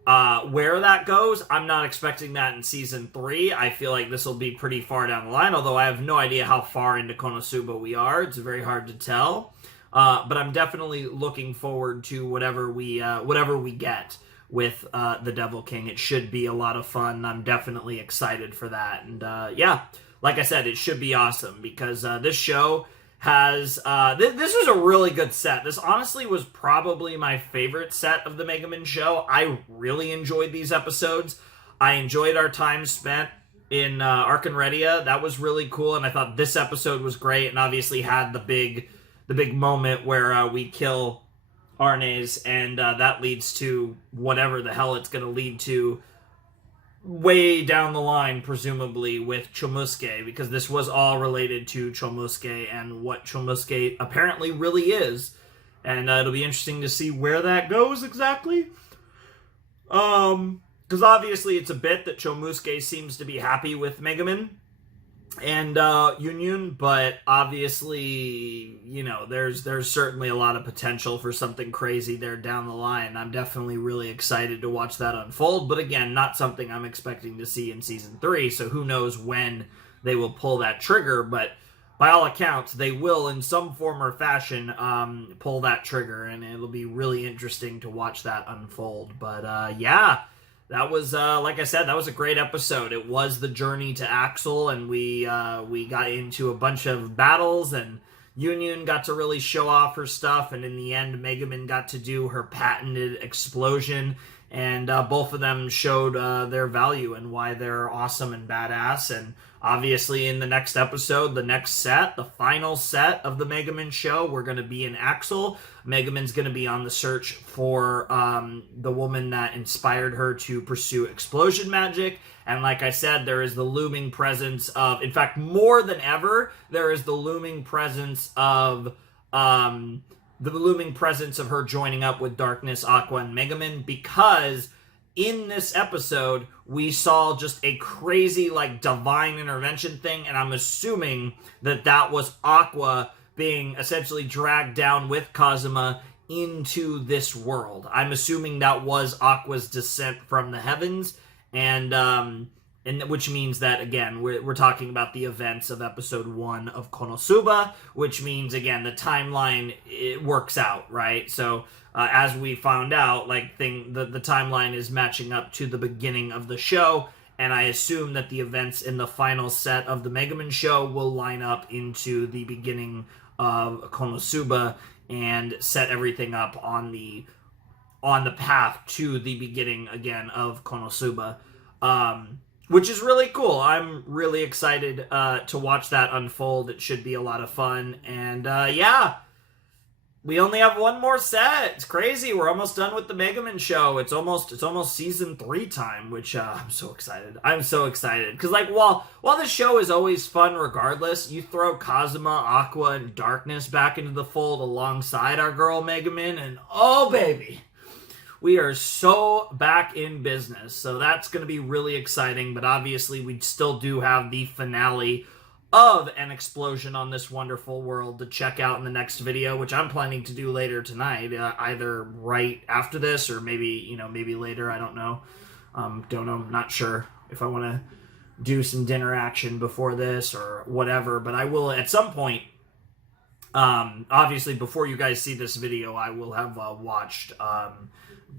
where that goes. I'm not expecting that in Season 3. I feel like this will be pretty far down the line, although I have no idea how far into KonoSuba we are. It's very hard to tell. But I'm definitely looking forward to whatever we get with the Devil King. It should be a lot of fun. I'm definitely excited for that. And yeah, like I said, it should be awesome because this show has this was a really good set. This honestly was probably my favorite set of the Mega Man show. I really enjoyed these episodes. I enjoyed our time spent in Arkenredia. That was really cool, and I thought this episode was great, and obviously had the big moment where we kill Arnes, and that leads to whatever the hell it's going to lead to way down the line, presumably, with Chomusuke, because this was all related to Chomusuke and what Chomusuke apparently really is. And it'll be interesting to see where that goes exactly. Because obviously it's a bit that Chomusuke seems to be happy with Mega Man and Union, but obviously, you know, there's certainly a lot of potential for something crazy there down the line. I'm definitely really excited to watch that unfold, but again, not something I'm expecting to see in Season 3, so who knows when they will pull that trigger, but by all accounts, they will, in some form or fashion, pull that trigger, and it'll be really interesting to watch that unfold. But yeah, that was, like I said, that was a great episode. It was the journey to Axel, and we got into a bunch of battles, and Union got to really show off her stuff, and in the end, Mega Man got to do her patented explosion, and both of them showed their value and why they're awesome and badass. And obviously, in the next episode, the next set, the final set of the Mega Man show, we're going to be in Axel. Mega Man's going to be on the search for the woman that inspired her to pursue explosion magic. And like I said, there is the looming presence of, in fact, more than ever, there is the looming presence of her joining up with Darkness, Aqua, and Mega Man, because in this episode, we saw just a crazy, like, divine intervention thing, and I'm assuming that that was Aqua being essentially dragged down with Kazuma into this world. I'm assuming that was Aqua's descent from the heavens, and which means that, again, we're talking about the events of episode 1 of KonoSuba, which means, again, the timeline, it works out, right? So, as we found out, like, the timeline is matching up to the beginning of the show, and I assume that the events in the final set of the Mega Man show will line up into the beginning of KonoSuba and set everything up on the path to the beginning again of KonoSuba, which is really cool. I'm really excited to watch that unfold. It should be a lot of fun, and yeah. We only have one more set. It's crazy. We're almost done with the Mega Man show. It's almost Season 3 time, which I'm so excited. I'm so excited. Because, like, while the show is always fun regardless, you throw Kazuma, Aqua, and Darkness back into the fold alongside our girl Mega Man, and oh, baby, we are so back in business. So that's going to be really exciting, but obviously we still do have the finale of an explosion on this wonderful world to check out in the next video, which I'm planning to do later tonight, either right after this or maybe later. I don't know. Not sure if I want to do some dinner action before this or whatever, but I will at some point. Obviously, before you guys see this video, I will have watched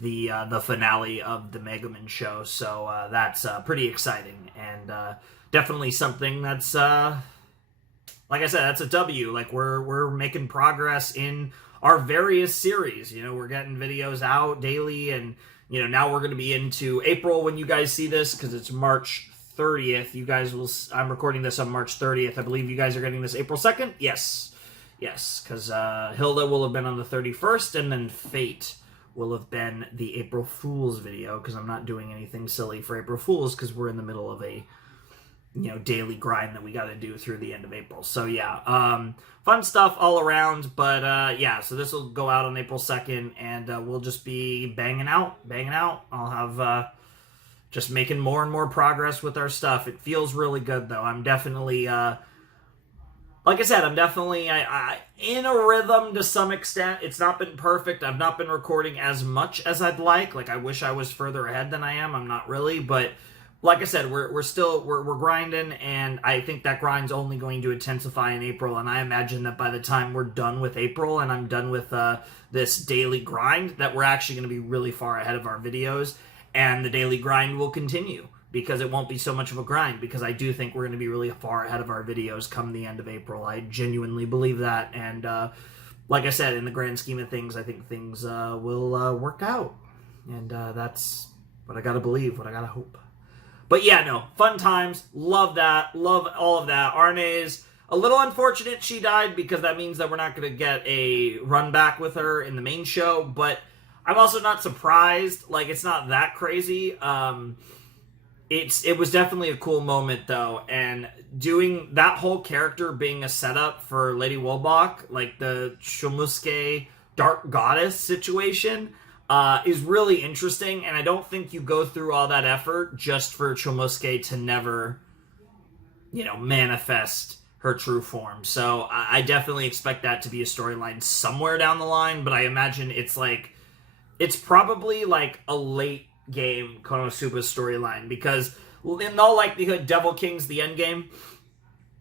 the finale of the Mega Man show, so that's pretty exciting, and definitely something that's, like I said, that's a W. Like, we're making progress in our various series. You know, we're getting videos out daily, and, you know, now we're going to be into April when you guys see this, because it's March 30th. You guys will, I'm recording this on March 30th. I believe you guys are getting this April 2nd? Yes, because Hilda will have been on the 31st, and then Fate will have been the April Fool's video, because I'm not doing anything silly for April Fool's, because we're in the middle of a, you know, daily grind that we got to do through the end of April. So yeah, fun stuff all around, but yeah, so this will go out on April 2nd, and we'll just be banging out. I'll have just making more and more progress with our stuff. It feels really good, though. I'm definitely, like I said, I'm definitely in a rhythm to some extent. It's not been perfect. I've not been recording as much as I'd like. Like, I wish I was further ahead than I am. I'm not really, but like I said, we're still grinding, and I think that grind's only going to intensify in April, and I imagine that by the time we're done with April and I'm done with this daily grind, that we're actually going to be really far ahead of our videos, and the daily grind will continue. because it won't be so much of a grind, because I do think we're going to be really far ahead of our videos come the end of April. I genuinely believe that, and like I said, in the grand scheme of things, I think things will work out, and that's what I gotta believe, what I gotta hope. But yeah, no, fun times, love that, love all of that. Arne's a little unfortunate she died, because that means that we're not going to get a run back with her in the main show, but I'm also not surprised. Like, it's not that crazy. It was definitely a cool moment, though, and doing that whole character being a setup for Lady Wolbach, like the Shomusuke Dark Goddess situation, is really interesting, and I don't think you go through all that effort just for Chomusuke to never, manifest her true form. So I definitely expect that to be a storyline somewhere down the line, but I imagine it's probably like a late game KonoSuba storyline, because in all likelihood Devil King's the end game,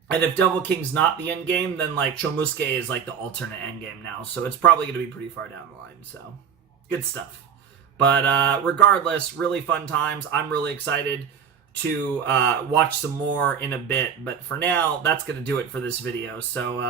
and if Devil King's not the end game, then like Chomusuke is like the alternate end game now, so it's probably going to be pretty far down the line. So good stuff. But regardless, really fun times. I'm really excited to watch some more in a bit. But for now, that's going to do it for this video. So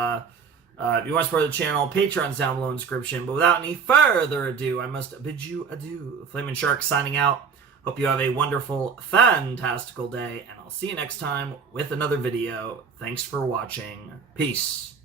if you want to support the channel, Patreon's down below in the description. But without any further ado, I must bid you adieu. Flamin' Shark signing out. Hope you have a wonderful, fantastical day. And I'll see you next time with another video. Thanks for watching. Peace.